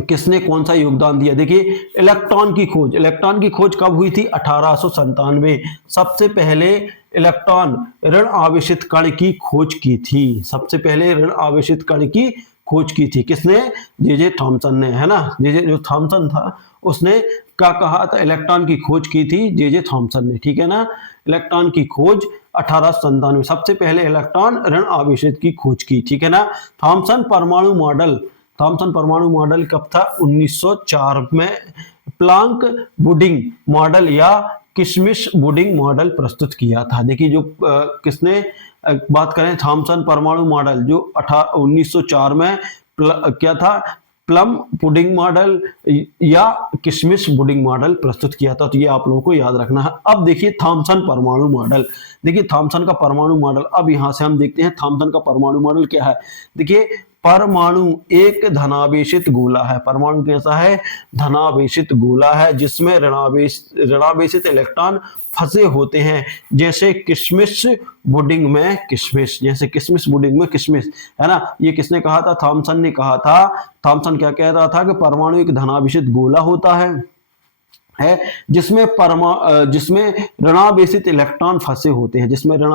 किसने कौन सा योगदान दिया। देखिए इलेक्ट्रॉन की खोज कब हुई थी, 1897। सबसे पहले इलेक्ट्रॉन ऋण आवेशित कण की खोज की थी, सबसे पहले ऋण आवेशित कण की खोज की थी किसने, जे थॉमसन ने, है ना। जो थॉमसन था उसने क्या कहा था, इलेक्ट्रॉन की खोज की थी जे थॉमसन ने, ठीक है ना। इलेक्ट्रॉन की खोज 1897, सबसे पहले इलेक्ट्रॉन ऋण आवेशित की खोज की, ठीक है ना। थॉमसन परमाणु मॉडल कब था, 1904 में प्लांक बुडिंग मॉडल या किशमिश बुडिंग मॉडल प्रस्तुत किया था। देखिए जो किसने बात करें, थॉमसन परमाणु मॉडल जो 1904 में क्या था, प्लम पुडिंग मॉडल या किशमिश पुडिंग मॉडल प्रस्तुत किया था। तो ये आप लोगों को याद रखना है। अब देखिए थॉमसन परमाणु मॉडल, देखिए थॉमसन का परमाणु मॉडल, अब यहां से हम देखते हैं थॉमसन का परमाणु मॉडल क्या है। देखिए परमाणु एक धनावेशित गोला है, परमाणु कैसा है, धनावेशित गोला है, जिसमें ऋणावेशित इलेक्ट्रॉन फंसे होते हैं, जैसे किशमिश बुडिंग में किशमिश, जैसे किशमिश बुडिंग में किशमिश, है ना। ये किसने कहा था, थॉमसन ने कहा था। थॉमसन क्या कह रहा था कि परमाणु एक धनावेशित गोला होता है जिसमें ऋणावेशित इलेक्ट्रॉन फंसे होते हैं, जिसमें ऋण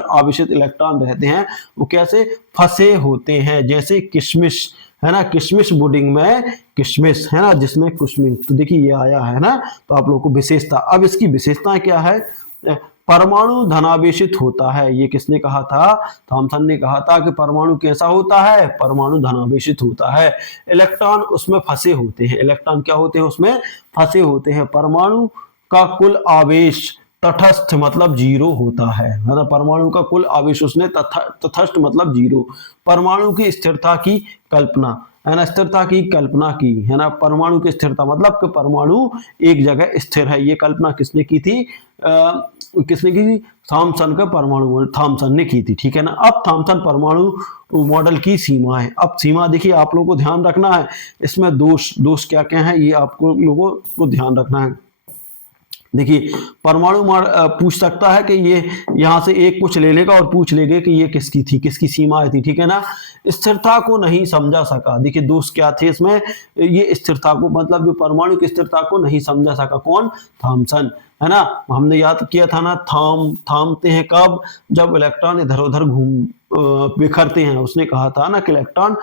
आवेशित इलेक्ट्रॉन रहते हैं वो कैसे फंसे होते हैं, जैसे किशमिश, है ना, किशमिश बुडिंग में किशमिश, है ना, जिसमें किशमिश। तो देखिए ये आया है ना, तो आप लोगों को विशेषता, अब इसकी विशेषता क्या है, परमाणु धनावेशित होता है। ये किसने कहा था, थॉमसन ने कहा था कि परमाणु कैसा होता है, परमाणु धनावेशित होता है, इलेक्ट्रॉन उसमें फंसे होते हैं, इलेक्ट्रॉन क्या होते हैं, उसमें फंसे होते हैं। परमाणु का कुल आवेश तटस्थ मतलब 0 होता है ना, परमाणु का कुल आवेश उसने तटस्थ मतलब 0। परमाणु की स्थिरता की कल्पना, है ना, स्थिरता की कल्पना की, है ना, परमाणु की स्थिरता मतलब कि परमाणु एक जगह स्थिर है, ये कल्पना किसने की थी? किसने की थी? थॉमसन का परमाणु थॉमसन ने की थी, ठीक है ना। अब थॉमसन परमाणु मॉडल की सीमा है। अब सीमा देखिए आप लोगों को ध्यान रखना है, इसमें दोष क्या क्या है ये आपको लोगों को ध्यान रखना है। देखिए परमाणु पूछ सकता है कि ये यहां से एक कुछ ले लेगा और पूछ लेगा कि ये किसकी थी, किसकी सीमाएं थी, ठीक है ना। स्थिरता को नहीं समझा सका, देखिए दोष क्या थे इसमें, ये स्थिरता को मतलब जो परमाणु की स्थिरता को नहीं समझा सका, कौन? थॉमसन, है ना। हमने याद किया था ना, थामते हैं कब? जब इलेक्ट्रॉन इधर उधर बिखरते हैं। उसने कहा था ना कि इलेक्ट्रॉन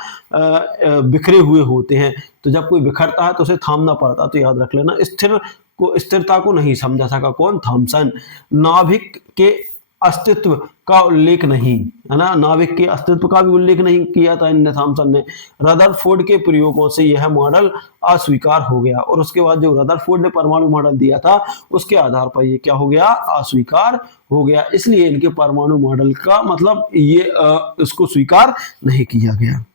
बिखरे हुए होते हैं, तो जब कोई बिखरता है तो उसे थामना पड़ता, तो याद रख लेना। स्थिरता को नहीं समझा सका, कौन? थॉमसन। नाभिक के अस्तित्व का उल्लेख नहीं, है ना, नाभिक के अस्तित्व का भी उल्लेख नहीं किया था इन थॉमसन ने। रदरफोर्ड के प्रयोगों से यह मॉडल अस्वीकार हो गया, और उसके बाद जो रदरफोर्ड ने परमाणु मॉडल दिया था उसके आधार पर ये क्या हो गया? अस्वीकार हो गया। इसलिए इनके परमाणु मॉडल का मतलब ये इसको स्वीकार नहीं किया गया।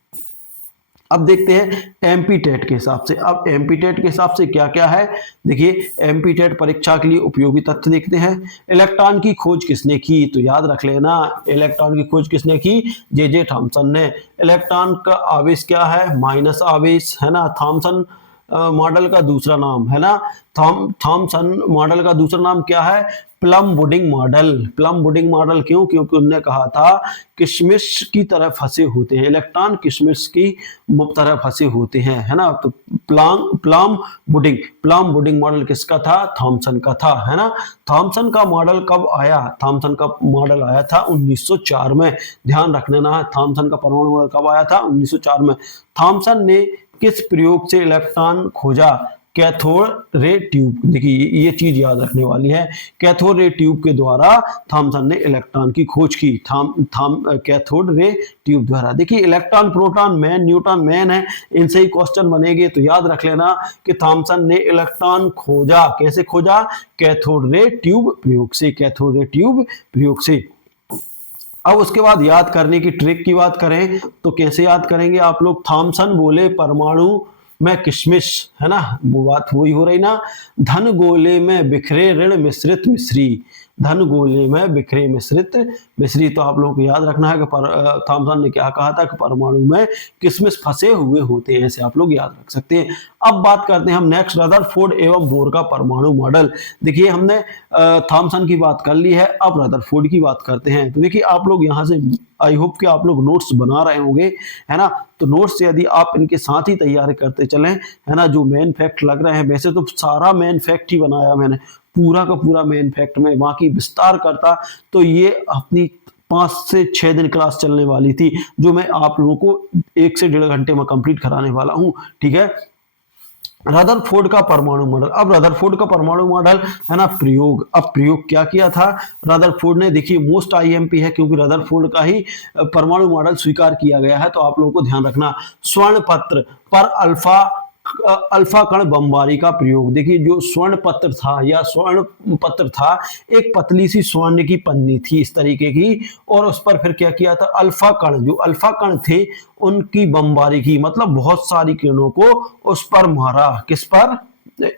अब देखते हैं एमपीटेट के हिसाब से। अब एमपीटेट के हिसाब से क्या क्या है, देखिए एमपीटेट परीक्षा के लिए उपयोगी तथ्य देखते हैं। इलेक्ट्रॉन की खोज किसने की? तो याद रख लेना, इलेक्ट्रॉन की खोज किसने की? जे थॉमसन ने। इलेक्ट्रॉन का आवेश क्या है? माइनस आवेश, है ना। थॉमसन मॉडल का दूसरा नाम, है ना, थॉमसन मॉडल का दूसरा नाम क्या है? Plum pudding model. Plum pudding model क्यों? क्योंकि उन्होंने कहा था किशमिश की तरह फंसे होते हैं, इलेक्ट्रॉन किशमिश की तरह फंसे होते हैं, है ना। तो प्लम पुडिंग मॉडल किसका था? थॉमसन का था, है ना। थॉमसन का मॉडल कब आया? थॉमसन का मॉडल आया था 1904 में। ध्यान रख लेना है, थॉमसन का परमाणु मॉडल कब आया था? 1904 में। थॉमसन ने किस प्रयोग से इलेक्ट्रॉन खोजा? Cathode ray tube. देखिए ये चीज याद रखने वाली है, कैथोड रे ट्यूब के द्वारा थॉमसन ने इलेक्ट्रॉन की खोज की, कैथोड रे ट्यूब द्वारा। देखिए electron, proton, man, neutron, man है, इनसे ही क्वेश्चन बनेंगे, तो याद रख लेना कि थॉमसन ने इलेक्ट्रॉन खोजा। कैसे खोजा? कैथोड रे ट्यूब प्रयोग से, कैथोड रे ट्यूब प्रयोग से। अब उसके बाद याद करने की ट्रिक की बात करें तो कैसे याद करेंगे आप लोग? थॉमसन बोले परमाणु में किशमिश, है ना, वो बात वही हो रही ना। धन गोले में बिखरे ऋण मिश्रित मिश्री, धन गोले में बिखरे मिश्रित मिश्री। तो आप लोगों को याद रखना है कि थॉमसन ने क्या कहा था कि परमाणु में किशमिश फंसे हुए होते हैं, ऐसे आप लोग याद रख सकते हैं। अब बात करते हैं हम नेक्स्ट, रदरफोर्ड एवं बोर का परमाणु मॉडल। देखिए हमने थॉमसन की बात कर ली है, अब रदरफोर्ड की बात करते हैं। तो देखिए आप लोग यहाँ से आई होप कि आप लोग नोट्स बना रहे होंगे, है ना। तो नोट्स से यदि आप इनके साथ ही तैयारी करते चलें, है ना, जो मेन फैक्ट लग रहे हैं, वैसे तो सारा मेन फैक्ट ही बनाया मैंने, पूरा का पूरा मेन फैक्ट में, बाकी विस्तार करता तो ये अपनी 5 से 6 दिन क्लास चलने वाली थी, जो मैं आप लोगों को 1 से 1.5 घंटे में कंप्लीट कराने वाला हूँ, ठीक है। रदरफोर्ड का परमाणु मॉडल। अब रदरफोर्ड का परमाणु मॉडल, है ना, प्रयोग। अब प्रयोग क्या किया था रदरफोर्ड ने? देखिए मोस्ट आईएमपी है, क्योंकि रदरफोर्ड का ही परमाणु मॉडल स्वीकार किया गया है, तो आप लोगों को ध्यान रखना। स्वर्ण पत्र पर अल्फा कण बमबारी का प्रयोग। देखिए जो स्वर्ण पत्र था या स्वर्ण पत्र था, एक पतली सी स्वर्ण की पन्नी थी इस तरीके की, और उस पर फिर क्या किया था? अल्फा कण, जो अल्फा कण थे उनकी बमबारी की, मतलब बहुत सारी किरणों को उस पर मारा। किस पर?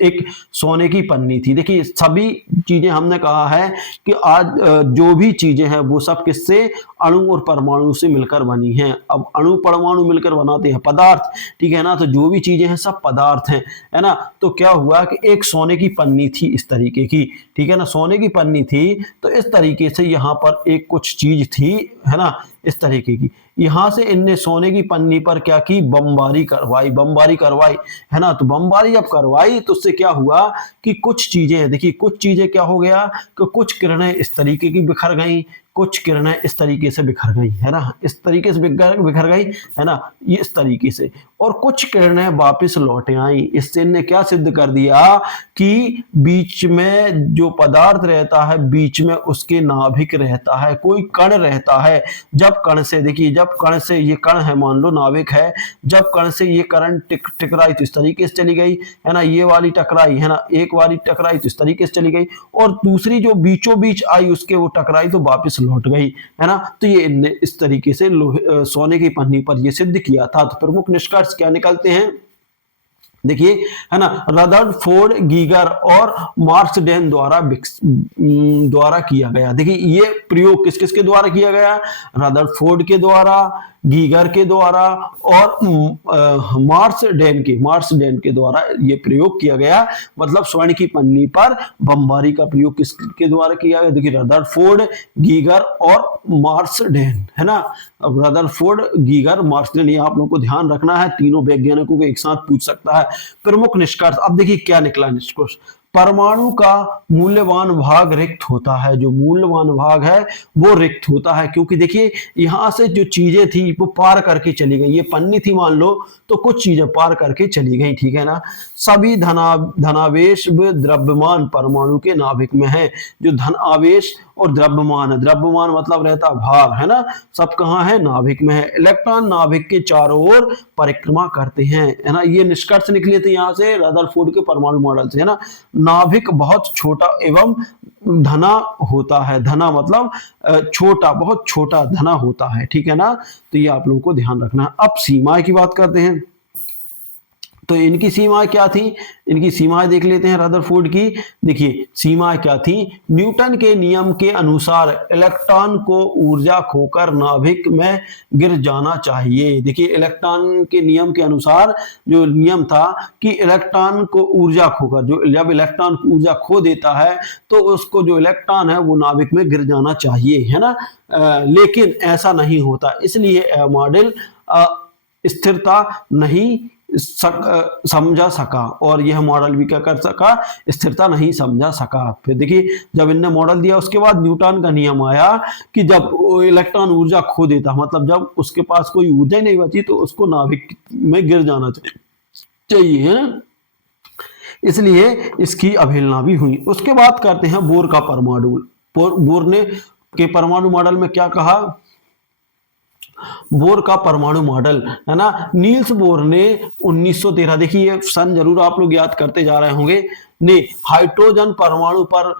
एक सोने की पन्नी थी। देखिए सभी चीजें हमने कहा है कि आज जो भी चीजें हैं वो सब किससे? अणु और परमाणु से मिलकर बनी हैं। अब अणु परमाणु मिलकर बनाते हैं पदार्थ, ठीक है ना। तो जो भी चीजें हैं सब पदार्थ हैं, है ना। तो क्या हुआ कि एक सोने की पन्नी थी इस तरीके की, ठीक है ना, सोने की पन्नी थी, तो इस तरीके से यहाँ पर एक कुछ चीज थी, है ना, इस तरीके की। यहां से इनने सोने की पन्नी पर क्या की? बमबारी करवाई, है ना। तो बमबारी जब करवाई तो उससे क्या हुआ कि कुछ चीजें, देखिए कुछ चीजें क्या हो गया कि कुछ किरणें इस तरीके की बिखर गई, कुछ किरणें इस तरीके से बिखर गई, है ना, इस तरीके से बिखर गई, है ना, ये इस तरीके से, और कुछ किरणें वापस लौट आई। इससे इनने क्या सिद्ध कर दिया कि बीच में जो पदार्थ रहता है, बीच में उसके नाभिक रहता है, कोई कण रहता है। जब कण से, देखिए जब कण से, ये कण है मान लो, नाभिक है, जब कण से ये करंट टकराई तो इस तरीके से चली गई, है ना, ये वाली टकराई, है ना, एक वाली टकराई तो इस तरीके से चली गई, और दूसरी जो बीचों बीच आई उसके वो टकराई तो वापस लौट गई, है ना। तो ये इनने इस तरीके से सोने की पन्नी पर ये सिद्ध किया था। तो प्रमुख निष्कर्ष क्या निकलते हैं, देखिए, है ना, रदरफोर्ड, गीगर और मार्क्सडेन द्वारा किया गया। देखिए ये प्रयोग किस किस के द्वारा किया गया, रदरफोर्ड के द्वारा, गीगर के द्वारा और मार्क्सडेन के द्वारा ये प्रयोग किया गया। मतलब स्वर्ण की पन्नी पर बमबारी का प्रयोग किसके द्वारा किया गया, देखिए रदरफोर्ड, गीगर और मार्क्सडेन, है ना। अब रदरफोर्ड, गीगर, मार्क्सडेन, ये आप लोगों को ध्यान रखना है, तीनों वैज्ञानिकों को एक साथ पूछ सकता है। प्रमुख निष्कर्ष, अब देखिए क्या निकला निष्कर्ष, परमाणु का मूल्यवान भाग रिक्त होता है। जो मूल्यवान भाग है वो रिक्त होता है, क्योंकि देखिए यहां से जो चीजें थी वो पार करके चली गई। ये पन्नी थी मान लो, तो कुछ चीजें पार करके चली गई, ठीक है ना। सभी धनावेश द्रव्यमान परमाणु के नाभिक में है। जो धन आवेश और द्रव्यमान है, द्रव्यमान मतलब रहता भार, है ना, सब कहाँ है, नाभिक में है। इलेक्ट्रॉन नाभिक के चारों ओर परिक्रमा करते हैं, है ना। ये निष्कर्ष निकले थे यहाँ से रदरफोर्ड के परमाणु मॉडल से, है ना। नाभिक बहुत छोटा एवं धना होता है, धना मतलब छोटा, बहुत छोटा धना होता है, ठीक है ना। तो ये आप लोगों को ध्यान रखना है। अब सीमाएं की बात करते हैं, तो इनकी सीमाएं क्या थी, इनकी सीमाएं देख लेते हैं रदरफोर्ड की। देखिए सीमाएं क्या थी, न्यूटन के नियम के अनुसार इलेक्ट्रॉन को ऊर्जा खोकर नाभिक में गिर जाना चाहिए। देखिए इलेक्ट्रॉन के नियम के अनुसार जो नियम था कि इलेक्ट्रॉन को ऊर्जा खोकर, जो जब इलेक्ट्रॉन ऊर्जा खो देता है तो उसको जो इलेक्ट्रॉन है वो नाभिक में गिर जाना चाहिए, है ना। लेकिन ऐसा नहीं होता, इसलिए मॉडल स्थिरता नहीं समझा सका, और यह मॉडल भी क्या कर सका, स्थिरता नहीं समझा सका। फिर देखिए जब इनने मॉडल दिया उसके बाद न्यूटन का नियम आया कि जब इलेक्ट्रॉन ऊर्जा खो देता, मतलब जब उसके पास कोई ऊर्जा नहीं बची तो उसको नाभिक में गिर जाना चाहिए, है ना? इसलिए इसकी अवहेलना भी हुई। उसके बाद करते हैं बोर का परमाणु। बोर ने के परमाणु मॉडल में क्या कहा, बोर का परमाणु मॉडल, है ना, नील्स बोर ने 1913, देखिए सन जरूर आप लोग याद करते जा रहे होंगे, ने हाइड्रोजन परमाणु पर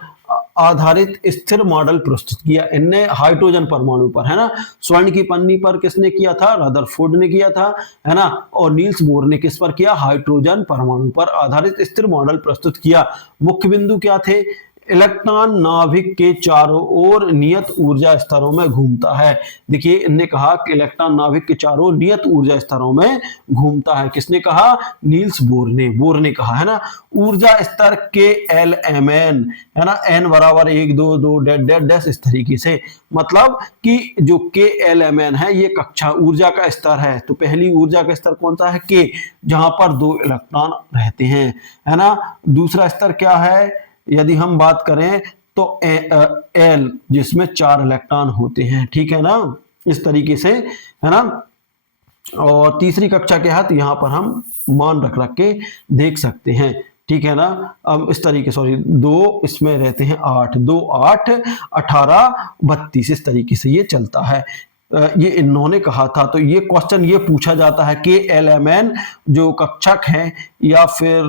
आधारित स्थिर मॉडल प्रस्तुत किया। इनने हाइड्रोजन परमाणु पर, है ना, स्वर्ण की पन्नी पर किसने किया था, रदरफोर्ड ने किया था, है ना, और नील्स बोर ने किस पर किया, हाइड्रोजन परमाणु पर आधारित स्थिर मॉडल प्रस्तुत किया। मुख्य बिंदु क्या थे, इलेक्ट्रॉन नाभिक के चारों ओर नियत ऊर्जा स्तरों में घूमता है। देखिए इनने कहा कि इलेक्ट्रॉन नाभिक के चारों ओर नियत ऊर्जा स्तरों में घूमता है। किसने कहा, नील्स बोर ने कहा, है ना। ऊर्जा स्तर KLMN, है ना, n बराबर 1 2 2 डैश इस तरीके से, मतलब कि जो KLMN है ये कक्षा ऊर्जा का स्तर है। तो पहली ऊर्जा का स्तर कौन सा है, K, जहां पर 2 इलेक्ट्रॉन रहते हैं, है ना। दूसरा स्तर क्या है, यदि हम बात करें तो L, जिसमें 4 इलेक्ट्रॉन होते हैं, ठीक है ना, इस तरीके से, है ना। और तीसरी कक्षा क्या है, तो यहाँ पर हम मान रख के देख सकते हैं, ठीक है ना। अब इस तरीके, सॉरी 2 इसमें रहते हैं 8, 2 8 18 32, इस तरीके से ये चलता है। ये इन्होंने कहा था। तो ये क्वेश्चन ये पूछा जाता है कि KLMN जो कक्षक है या फिर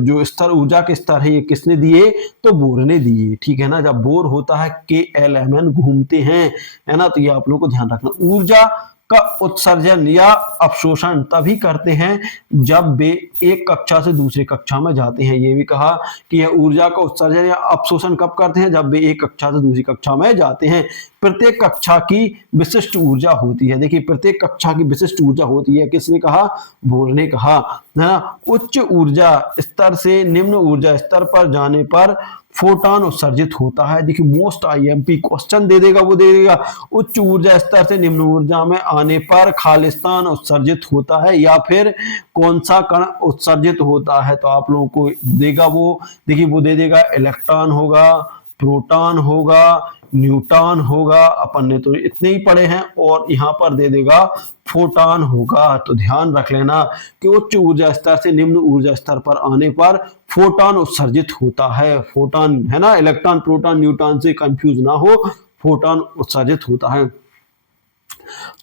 जो स्तर, ऊर्जा के स्तर है, ये किसने दिए, तो बोर ने दिए, ठीक है ना। जब बोर होता है KLMN घूमते हैं, है ना, तो ये आप लोगों को ध्यान रखना। ऊर्जा का उत्सर्जन या अवशोषण तभी करते हैं जब वे एक कक्षा से दूसरी कक्षा में जाते हैं। ये भी कहा कि यह ऊर्जा का उत्सर्जन या अवशोषण कब करते हैं, जब वे एक कक्षा से दूसरी कक्षा में जाते हैं। प्रत्येक कक्षा की विशिष्ट ऊर्जा होती है। देखिए प्रत्येक कक्षा की विशिष्ट ऊर्जा होती है, किसने कहा, बोर ने कहा, है ना। उच्च ऊर्जा स्तर से निम्न ऊर्जा स्तर पर जाने पर फोटॉन उत्सर्जित होता है। देखिए मोस्ट IMP क्वेश्चन दे देगा, वो दे देगा उच्च ऊर्जा स्तर से निम्न ऊर्जा में आने पर खालिस्तान उत्सर्जित होता है या फिर कौन सा कण उत्सर्जित होता है। तो आप लोगों को देगा वो, देखिए वो दे देगा इलेक्ट्रॉन होगा, प्रोटॉन होगा, न्यूट्रॉन होगा, अपन ने तो इतने ही पढ़े हैं, और यहाँ पर दे देगा फोटॉन होगा। तो ध्यान रख लेना कि उच्च ऊर्जा स्तर से निम्न ऊर्जा स्तर पर आने पर फोटॉन उत्सर्जित होता है। फोटॉन, है ना, इलेक्ट्रॉन प्रोटॉन न्यूट्रॉन से कंफ्यूज ना हो, फोटॉन उत्सर्जित होता है।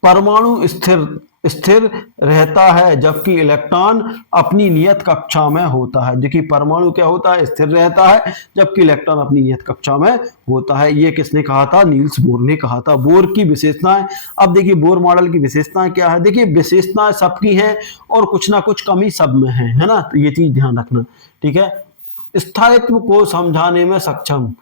परमाणु स्थिर रहता है, जबकि इलेक्ट्रॉन अपनी नियत कक्षा में होता है। देखिए परमाणु क्या होता है, स्थिर रहता है, जबकि इलेक्ट्रॉन अपनी नियत कक्षा में होता है। ये किसने कहा था, नील्स बोर ने कहा था। बोर की विशेषताएं, अब देखिए बोर मॉडल की विशेषताएं क्या है। देखिए विशेषताएं सबकी हैं और कुछ ना कुछ कमी सब में है ना, तो ये चीज ध्यान रखना, ठीक है। स्थायित्व को समझाने में सक्षम,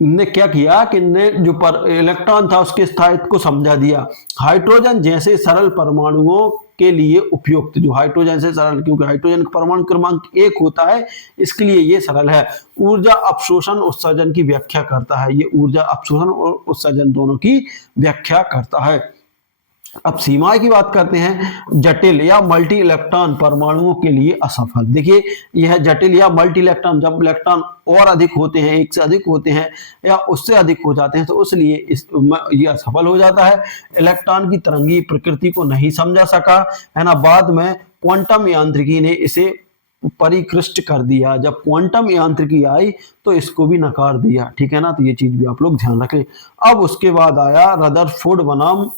ने क्या किया कि ने जो पर इलेक्ट्रॉन था उसके स्थायित्व को समझा दिया। हाइड्रोजन जैसे सरल परमाणुओं के लिए उपयुक्त, जो हाइड्रोजन से सरल, क्योंकि हाइड्रोजन का परमाणु क्रमांक 1 होता है, इसके लिए ये सरल है। ऊर्जा अपशोषण उत्सर्जन की व्याख्या करता है, ये ऊर्जा अपशोषण और उत्सर्जन दोनों की व्याख्या करता है। अब सीमाएं की बात करते हैं। जटिल या मल्टी इलेक्ट्रॉन परमाणुओं के लिए असफल। देखिए यह जटिल या मल्टी इलेक्ट्रॉन, जब इलेक्ट्रॉन और अधिक होते हैं, एक से अधिक होते हैं या उससे अधिक हो जाते हैं, तो उसलिए यह असफल हो जाता है। इलेक्ट्रॉन की तरंगी प्रकृति को नहीं समझा सका, है ना। बाद में क्वांटम यांत्रिकी ने इसे परिकृष्ट कर दिया। जब क्वांटम यांत्रिकी आई तो इसको भी नकार दिया, ठीक है ना। तो ये चीज भी आप लोग ध्यान रखें। अब उसके बाद आया रदरफोर्ड बनाम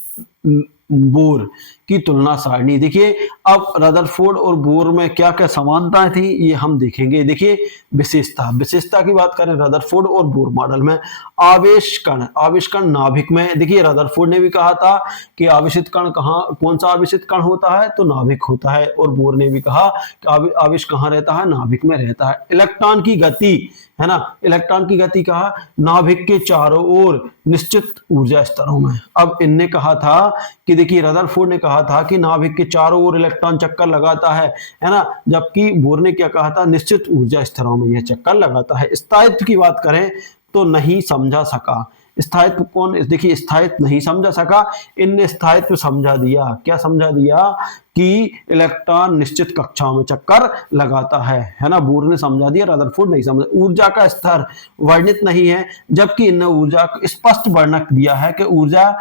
बोर की तुलना सारणी। देखिए अब रदरफोर्ड और बोर में क्या क्या समानताएं थी ये हम देखेंगे। देखिए विशेषता की बात करें रदरफोर्ड और बोर मॉडल में, आवेश कण नाभिक में। देखिए रदरफोर्ड ने भी कहा था कि आवेशित कण कौन सा आवेशित कण होता है, तो नाभिक होता है, और बोर ने भी कहा कि आवेश कहाँ रहता है, नाभिक में रहता है। इलेक्ट्रॉन की गति, है ना, इलेक्ट्रॉन की गति कहा नाभिक के चारों ओर निश्चित ऊर्जा स्तरों में। अब इनने कहा था कि देखिए रदरफोर्ड ने कहा था कि नाभिक के चारों ओर इलेक्ट्रॉन चक्कर लगाता है ना, जबकि बोर ने क्या कहा था, निश्चित ऊर्जा स्तरों में यह चक्कर लगाता है। स्थायित्व की बात करें तो नहीं समझा सका। स्थायित्व कौन, देखिए स्थायित्व नहीं समझा सका, इनने स्थायित्व समझा दिया। क्या समझा दिया कि इलेक्ट्रॉन निश्चित कक्षाओं में चक्कर लगाता है ना। बोर ने समझा दिया, रदरफोर्ड नहीं समझा। ऊर्जा का स्तर वर्णित नहीं है, जबकि इनने ऊर्जा को स्पष्ट वर्णक दिया है कि ऊर्जा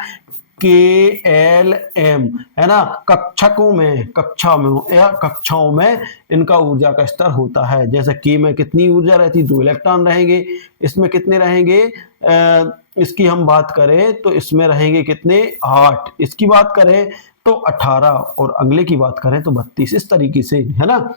KLM, है ना, कक्षाओं में इनका ऊर्जा का स्तर होता है। जैसे K में कितनी ऊर्जा रहती, 2 इलेक्ट्रॉन रहेंगे, इसमें कितने रहेंगे, इसकी हम बात करें तो इसमें रहेंगे कितने, 8, इसकी बात करें तो 18, और अगले की बात करें तो 32, इस तरीके से, है ना।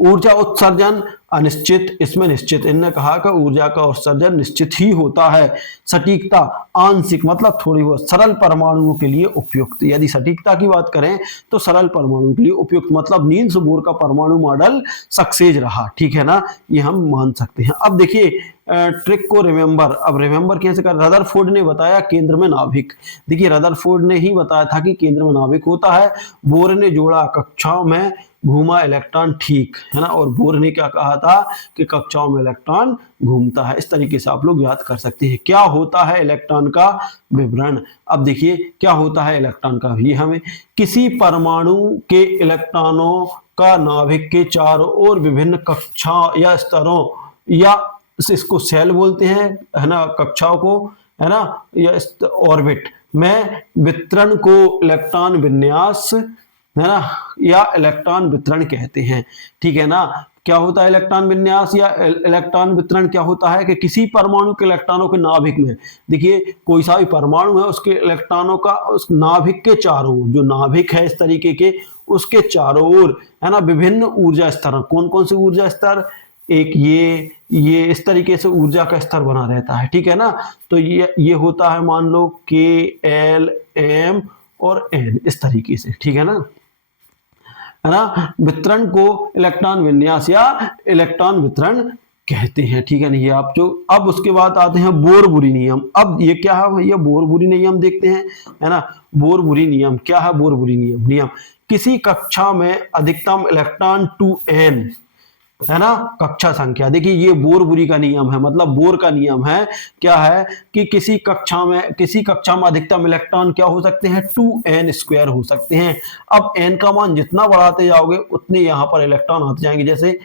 ऊर्जा उत्सर्जन अनिश्चित, इसमें निश्चित। इन्होंने कहा कि ऊर्जा का उत्सर्जन निश्चित ही होता है। सटीकता आंशिक, मतलब थोड़ी बहुत। सरल परमाणुओं के लिए उपयुक्त, यदि सटीकता की बात करें तो सरल परमाणुओं के लिए उपयुक्त, मतलब नील्स बोर का परमाणु मॉडल सक्सेस रहा, ठीक है ना, ये हम मान सकते हैं। अब देखिए ट्रिक को रिमेंबर, अब रिमेंबर कैसे कर, रदरफोर्ड ने बताया केंद्र में नाभिक। देखिए रदरफोर्ड ने ही बताया था कि केंद्र में नाभिक होता है। बोर ने जोड़ा कक्षाओं में घूमा इलेक्ट्रॉन, ठीक है ना, और बोर ने क्या कहा था कि कक्षाओं में इलेक्ट्रॉन घूमता है। इस तरीके से आप लोग याद कर सकते हैं। क्या होता है इलेक्ट्रॉन का विवरण। अब देखिए क्या होता है इलेक्ट्रॉन का, ये हमें किसी परमाणु के इलेक्ट्रॉनों का नाभिक के चारों ओर विभिन्न कक्षा या स्तरों, या इसको सेल बोलते हैं, है ना, कक्षाओं को, है ना, या ऑर्बिट में वितरण को इलेक्ट्रॉन विन्यास, है ना, या इलेक्ट्रॉन वितरण कहते हैं, ठीक है ना। क्या होता है इलेक्ट्रॉन विन्यास या इलेक्ट्रॉन वितरण, क्या होता है कि किसी परमाणु के इलेक्ट्रॉनों के नाभिक में, देखिए कोई सा भी परमाणु है उसके इलेक्ट्रॉनों का उस नाभिक के चारों, जो नाभिक है इस तरीके के, उसके चारों ओर, है ना, विभिन्न ऊर्जा स्तर। कौन कौन से ऊर्जा स्तर, एक ये इस तरीके से ऊर्जा का स्तर बना रहता है, ठीक है ना। तो ये होता है मान लो KL, M और N, इस तरीके से, ठीक है ना, है ना। वितरण को इलेक्ट्रॉन विन्यास या इलेक्ट्रॉन वितरण कहते हैं, ठीक है ना। ये आप जो, अब उसके बाद आते हैं बोर-बुरी नियम। अब ये क्या है भैया, बोर-बुरी नियम देखते हैं, है ना। बोर-बुरी नियम क्या है, बोर-बुरी नियम किसी कक्षा में अधिकतम इलेक्ट्रॉन 2n, है ना, कक्षा संख्या। देखिए ये बोर-बुरी का नियम है, मतलब बोर का नियम है, क्या है कि किसी कक्षा में अधिकतम इलेक्ट्रॉन क्या हो सकते हैं, 2n² हो सकते हैं। अब n का मान जितना बढ़ाते जाओगे उतने यहाँ पर इलेक्ट्रॉन आते जाएंगे। जैसे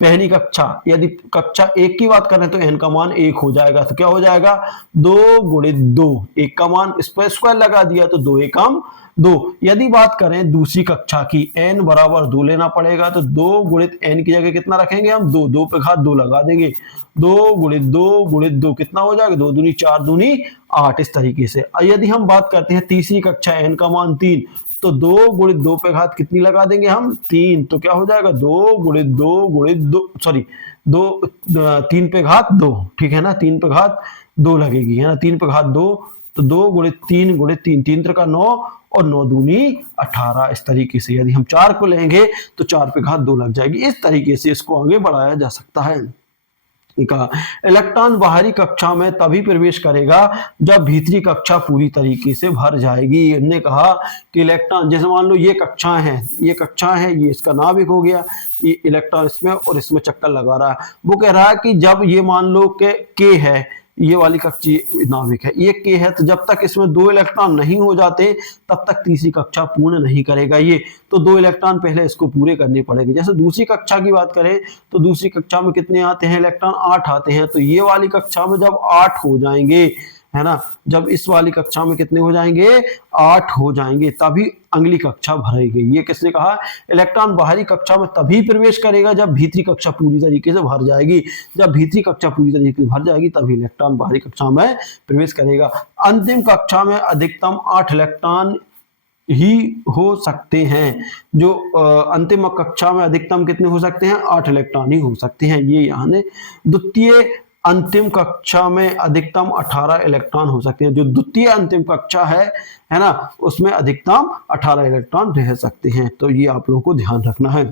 पहली कक्षा, यदि कक्षा 1 की बात करें तो n का मान 1 हो जाएगा, तो क्या हो जाएगा 2 × 2, 1 का मान इस पर स्क्वायर लगा दिया तो 2 एकम 2। यदि बात करें दूसरी कक्षा की, n बराबर 2 लेना पड़ेगा, तो 2 × n की जगह कितना रखेंगे हम, 2, 2 पे घात 2 लगा देंगे, 2 गुणित 2 गुणित 2 कितना हो जाएगा, 2 दूनी 4 दूनी 8 इस तरीके से। यदि हम बात करते हैं तीसरी कक्षा n का मान 3, तो 2 गुणित 2 पे घात कितनी लगा देंगे हम, 3, तो क्या हो जाएगा 2 गुणित 2 गुणित 2 सॉरी 2 3 पे घात 2, ठीक है ना, 3 पे घात 2 लगेगी, है ना, 3 पे घात 2, तो 2 गुणित 3 गुणित 3, 3 त्रिका 9 और 9 दूनी 18 इस तरीके से। यदि हम 4 को लेंगे तो 4 पे घात 2 लग जाएगी। इस तरीके से इसको आगे बढ़ाया जा सकता है। कहा इलेक्ट्रॉन बाहरी कक्षा में तभी प्रवेश करेगा जब भीतरी कक्षा पूरी तरीके से भर जाएगी। हमने कहा कि इलेक्ट्रॉन, जैसे मान लो ये कक्षाएं हैं, ये कक्षाएं हैं, ये इसका नाभिक हो गया, ये इलेक्ट्रॉन इसमें और इसमें चक्कर लगा रहा है। वो कह रहा है कि जब ये मान लो कि के है, ये वाली कक्षा नाभिक है, ये के है, तो जब तक इसमें 2 इलेक्ट्रॉन नहीं हो जाते तब तक तीसरी कक्षा पूर्ण नहीं करेगा ये। तो 2 इलेक्ट्रॉन पहले इसको पूरे करने पड़ेंगे। जैसे दूसरी कक्षा की बात करें तो दूसरी कक्षा में कितने आते हैं इलेक्ट्रॉन, 8 आते हैं। तो ये वाली कक्षा में जब 8 हो जाएंगे, है ना, जब इस वाली कक्षा में कितने हो जाएंगे, 8 हो जाएंगे, तभी अगली कक्षा भरेगी। ये किसने कहा, इलेक्ट्रॉन बाहरी कक्षा में तभी प्रवेश करेगा जब भीतरी कक्षा पूरी तरीके से भर जाएगी। जब भीतरी कक्षा पूरी तरीके से भर जाएगी तभी इलेक्ट्रॉन बाहरी कक्षा में प्रवेश करेगा। अंतिम कक्षा में अधिकतम 8 इलेक्ट्रॉन ही हो सकते हैं। जो अंतिम कक्षा में अधिकतम कितने हो सकते हैं, 8 इलेक्ट्रॉन ही हो सकते हैं। ये यहाँ ने द्वितीय अंतिम कक्षा में अधिकतम 18 इलेक्ट्रॉन हो सकते हैं। जो द्वितीय अंतिम कक्षा है ना, उसमें अधिकतम 18 इलेक्ट्रॉन रह सकते हैं। तो ये आप लोगों को ध्यान रखना है।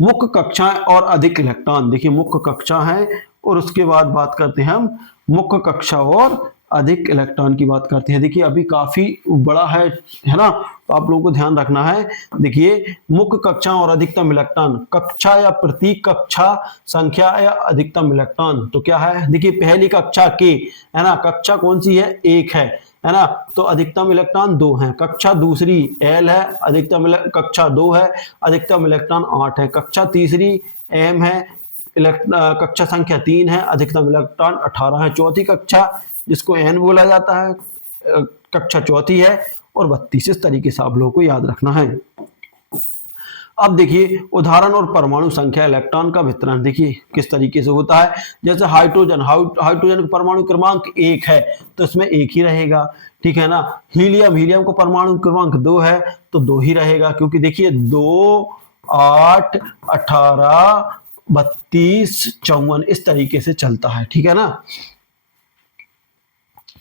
मुख्य कक्षाएं और अधिक इलेक्ट्रॉन, देखिए मुख्य कक्षा है और उसके बाद बात करते हैं हम मुख्य कक्षा और अधिक इलेक्ट्रॉन की बात करते हैं। देखिए अभी काफी बड़ा है ना, तो आप लोगों को ध्यान रखना है। देखिए मुख्य कक्षा और अधिकतम इलेक्ट्रॉन, कक्षा या प्रतीक कक्षा संख्या या अधिकतम इलेक्ट्रॉन, तो क्या है, देखिए पहली कक्षा के, है ना, कक्षा कौन सी है, 1 है ना, तो अधिकतम इलेक्ट्रॉन 2 है। कक्षा दूसरी L है, अधिकतम कक्षा 2 है, अधिकतम इलेक्ट्रॉन 8 है। कक्षा तीसरी M है, कक्षा संख्या 3 है, अधिकतम इलेक्ट्रॉन 18 है। चौथी कक्षा जिसको N बोला जाता है, कक्षा चौथी है और 32। इस तरीके से आप लोगों को याद रखना है। अब देखिए उदाहरण और परमाणु संख्या इलेक्ट्रॉन का वितरण देखिए किस तरीके से होता है। जैसे हाइड्रोजन का परमाणु क्रमांक 1 है तो इसमें 1 ही रहेगा, ठीक है ना। हीलियम का परमाणु क्रमांक 2 है तो 2 ही रहेगा, क्योंकि देखिए 2, 8, 18, 32, 54 इस तरीके से चलता है, ठीक है ना।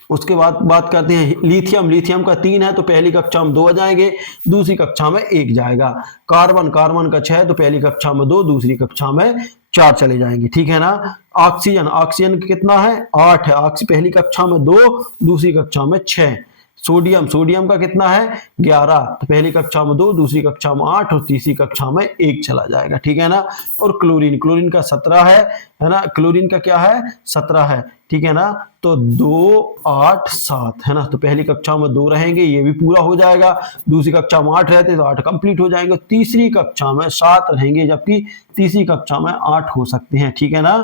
उसके बाद बात करते हैं लिथियम का 3 है तो पहली कक्षा में 2 आ जाएंगे, दूसरी कक्षा में 1 जाएगा। कार्बन का 6 है तो पहली कक्षा में 2, दूसरी कक्षा में 4 चले जाएंगे, ठीक है ना। ऑक्सीजन कितना है, 8 है, पहली कक्षा में 2, दूसरी कक्षा में 6। सोडियम का कितना है, 11, तो पहली कक्षा में 2, दूसरी कक्षा में 8 और तीसरी कक्षा में 1 चला जाएगा, ठीक है ना। और क्लोरीन का 17 है ना, क्लोरीन का क्या है, 17 है, ठीक है ना। तो 2, 8, 7 है ना, तो पहली कक्षा में 2 रहेंगे, ये भी पूरा हो जाएगा। दूसरी कक्षा में 8 रहते तो 8 कंप्लीट हो जाएंगे। तीसरी कक्षा में 7 रहेंगे, जबकि तीसरी कक्षा में 8 हो सकते हैं, ठीक है ना।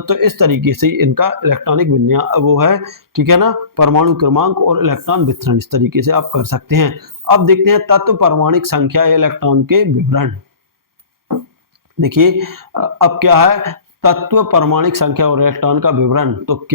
तो इस तरीके से इनका इलेक्ट्रॉनिक विन्यास वो है, ठीक है ना। परमाणु क्रमांक और इलेक्ट्रॉन वितरण इस तरीके से आप कर सकते हैं। अब देखते हैं तत्व परमाणिक संख्या इलेक्ट्रॉन के विवरण। देखिए अब क्या है, तत्व परमाणिक संख्या और इलेक्ट्रॉन का विवरण। तो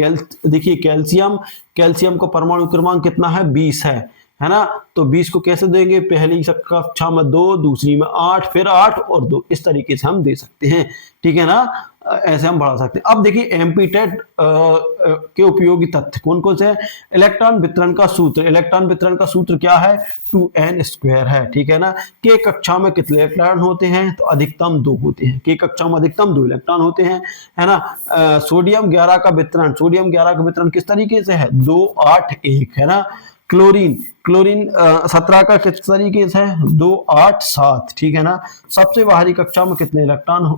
देखिए कैल्शियम का परमाणु क्रमांक कितना है, 20 है ना। तो 20 को कैसे देंगे, पहली कक्षा में 2, दूसरी में 8, फिर 8 और 2, इस तरीके से हम दे सकते हैं, ठीक है ना। ऐसे हम बढ़ा सकते हैं। अब देखिए एमपीटेट के उपयोगी तथ्य कौन कौन से हैं। इलेक्ट्रॉन वितरण का सूत्र क्या है, 2n² है, ठीक है ना। के कक्षा में कितने इलेक्ट्रॉन होते हैं, तो अधिकतम 2 होते हैं। के कक्षा में अधिकतम 2 इलेक्ट्रॉन होते हैं, है ना। सोडियम 11 का वितरण किस तरीके से है, 2, 8, 1 है ना। क्लोरीन 17 का किस तरीके से है, 2, 8, 7, ठीक है ना। सबसे बाहरी कक्षा में कितने इलेक्ट्रॉन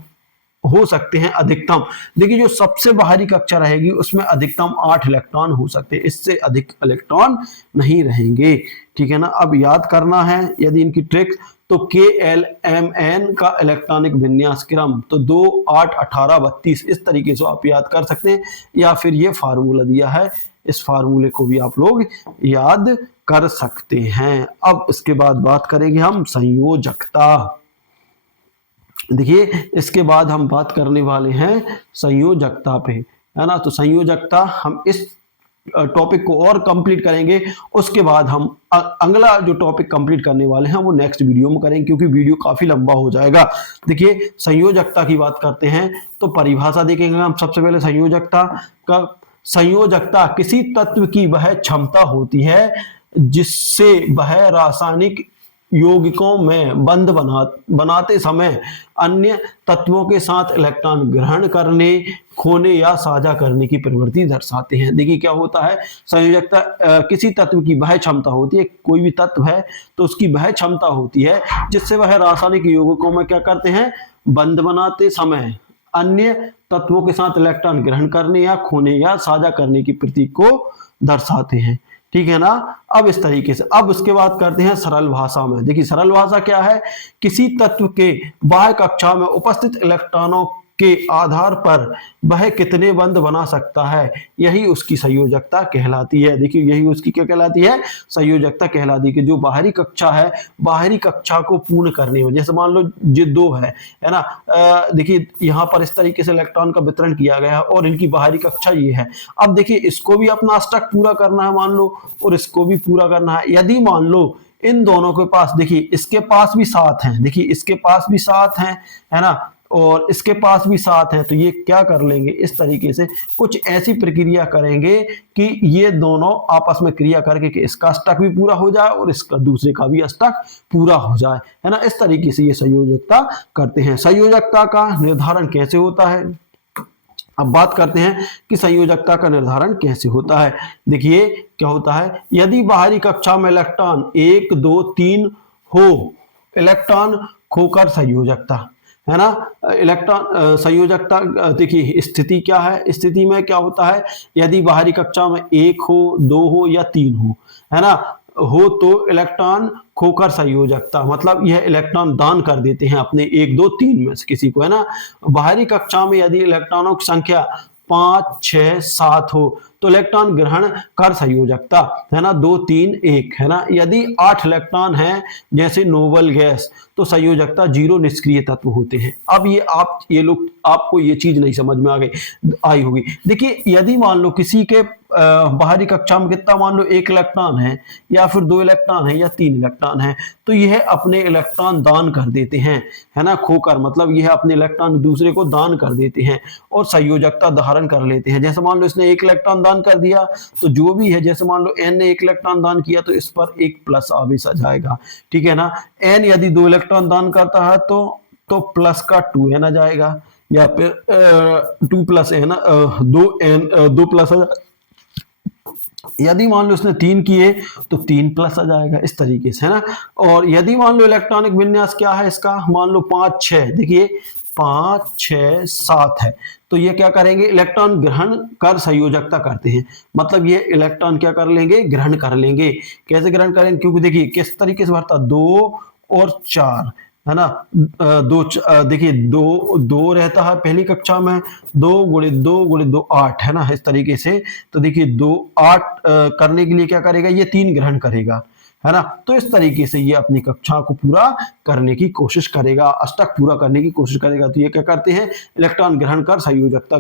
हो सकते हैं, अधिकतम। देखिए जो सबसे बाहरी कक्षा रहेगी उसमें अधिकतम 8 इलेक्ट्रॉन हो सकते हैं, इससे अधिक इलेक्ट्रॉन नहीं रहेंगे, ठीक है ना। अब याद करना है यदि इनकी ट्रिक, तो KLMN का इलेक्ट्रॉनिक विन्यास क्रम तो 2, 8, 18, 32 इस तरीके से आप याद कर सकते हैं, या फिर ये फार्मूला दिया है, इस फार्मूले को भी आप लोग याद कर सकते हैं। अब इसके बाद बात करेंगे हम संयोजकता। देखिए इसके बाद हम बात करने वाले हैं संयोजकता पे, है ना। तो संयोजकता हम इस टॉपिक को और कंप्लीट करेंगे, उसके बाद हम अगला जो टॉपिक कंप्लीट करने वाले हैं वो नेक्स्ट वीडियो में करेंगे, क्योंकि वीडियो काफी लंबा हो जाएगा। देखिए संयोजकता की बात करते हैं तो परिभाषा देखेंगे हम सबसे पहले संयोजकता का। संयोजकता किसी तत्व की वह क्षमता होती है जिससे वह रासायनिक यौगिकों में बंध बनाते समय अन्य तत्वों के साथ इलेक्ट्रॉन ग्रहण करने, खोने या साझा करने की प्रवृत्ति दर्शाते हैं। देखिए क्या होता है, संयोजकता किसी तत्व की वह क्षमता होती है, कोई भी तत्व है तो उसकी वह क्षमता होती है जिससे वह रासायनिक यौगिकों में क्या करते हैं, बंध बनाते समय अन्य तत्वों के साथ इलेक्ट्रॉन ग्रहण करने या खोने या साझा करने की प्रतीक को दर्शाते हैं। ठीक है ना। अब इस तरीके से अब उसके बाद करते हैं सरल भाषा में। देखिए सरल भाषा क्या है, किसी तत्व के बाह्य कक्षा में उपस्थित इलेक्ट्रॉनों के आधार पर वह कितने बंध बना सकता है, यही उसकी संयोजकता कहलाती है। देखिए यही उसकी क्या कहलाती है, संयोजकता कहलाती है। कि जो बाहरी कक्षा है, बाहरी कक्षा को पूर्ण करने में, जैसे मान लो ये दो है ना, देखिए यहाँ पर इस तरीके से इलेक्ट्रॉन का वितरण किया गया है और इनकी बाहरी कक्षा ये है। अब देखिए इसको भी अपना अष्टक पूरा करना है मान लो, और इसको भी पूरा करना है। यदि मान लो इन दोनों के पास, देखिए इसके पास भी 7 हैं, देखिए इसके पास भी 7 हैं, है ना, और इसके पास भी 7 हैं, तो ये क्या कर लेंगे, इस तरीके से कुछ ऐसी प्रक्रिया करेंगे कि ये दोनों आपस में क्रिया करके कि इसका अष्टक भी पूरा हो जाए और इसका दूसरे का भी अष्टक पूरा हो जाए, है ना। इस तरीके से ये संयोजकता करते हैं। संयोजकता का निर्धारण कैसे होता है, अब बात करते हैं कि संयोजकता का निर्धारण कैसे होता है। देखिए क्या होता है, यदि बाहरी कक्षा में इलेक्ट्रॉन 1 2 3 हो, इलेक्ट्रॉन खोकर संयोजकता, है ना, इलेक्ट्रॉन संयोजकता। देखिए स्थिति क्या है, स्थिति में क्या होता है, यदि बाहरी कक्षा में 1 हो 2 हो या 3 हो, है ना, हो तो इलेक्ट्रॉन खोकर संयोजकता, मतलब यह इलेक्ट्रॉन दान कर देते हैं अपने 1 2 3 में से किसी को, है ना। बाहरी कक्षा में यदि इलेक्ट्रॉनों की संख्या 5 6 7 हो तो इलेक्ट्रॉन ग्रहण कर संयोजकता, है ना, 2 3 1, है ना। यदि 8 इलेक्ट्रॉन हैं जैसे नोबल गैस तो संयोजकता 0 निष्क्रिय तत्व होते हैं। अब ये लोग आपको ये चीज नहीं समझ में आई होगी। देखिए यदि मान लो किसी के बाहरी कक्षा में कितना, मान लो 1 इलेक्ट्रॉन है या फिर 2 इलेक्ट्रॉन है या 3 इलेक्ट्रॉन है, तो यह अपने इलेक्ट्रॉन दान कर देते हैं, है ना, खोकर, मतलब यह अपने इलेक्ट्रॉन दूसरे को दान कर देते हैं और संयोजकता धारण कर लेते हैं। जैसे मान लो इसने 1 इलेक्ट्रॉन दान कर दिया तो जो भी है, जैसे मान लो n ने 1 इलेक्ट्रॉन दान किया तो इस पर एक प्लस आवेश आ जाएगा, ठीक है ना। n यदि 2 इलेक्ट्रॉन दान करता है तो प्लस का 2n आ जाएगा, या फिर 2 प्लस है ना 2 प्लस, यदि मान लो इसने 3 किए तो 3 प्लस आ जाएगा, इस तरीके से, है ना। और यदि मान लो इलेक्ट्रॉनिक विन्यास क्या है इसका, मान लो 5 6, देखिए 5 6 7 है, तो ये क्या करेंगे, इलेक्ट्रॉन ग्रहण कर संयोजकता करते हैं, मतलब ये इलेक्ट्रॉन क्या कर लेंगे, ग्रहण कर लेंगे। कैसे ग्रहण करेंगे, क्योंकि देखिए किस तरीके से भरता, 2 और 4, है ना, देखिए 2 रहता है पहली कक्षा में, 2 × 2 × 2 8, है ना, इस तरीके से। तो देखिए 2 8 करने के लिए क्या करेगा, ये 3 ग्रहण करेगा, है ना। तो इस तरीके से ये अपनी कक्षा को पूरा करने की कोशिश करेगा, अष्टक पूरा करने की कोशिश करेगा। तो ये क्या करते हैं, इलेक्ट्रॉन ग्रहण कर संयोजकता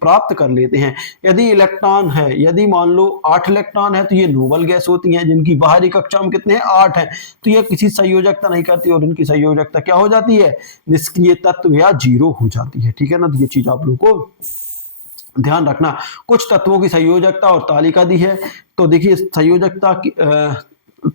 प्राप्त कर लेते हैं। यदि इलेक्ट्रॉन है, यदि मान लो 8 इलेक्ट्रॉन है तो ये नोबल गैस होती हैं जिनकी बाहरी कक्षा में कितने हैं, 8 है, तो ये किसी संयोजकता नहीं करती और इनकी संयोजकता क्या हो जाती है, निष्क्रिय तत्व या 0 हो जाती है, ठीक है ना। तो ये चीज आप लोगों को ध्यान रखना। कुछ तत्वों की संयोजकता और तालिका दी है, तो देखिए संयोजकता की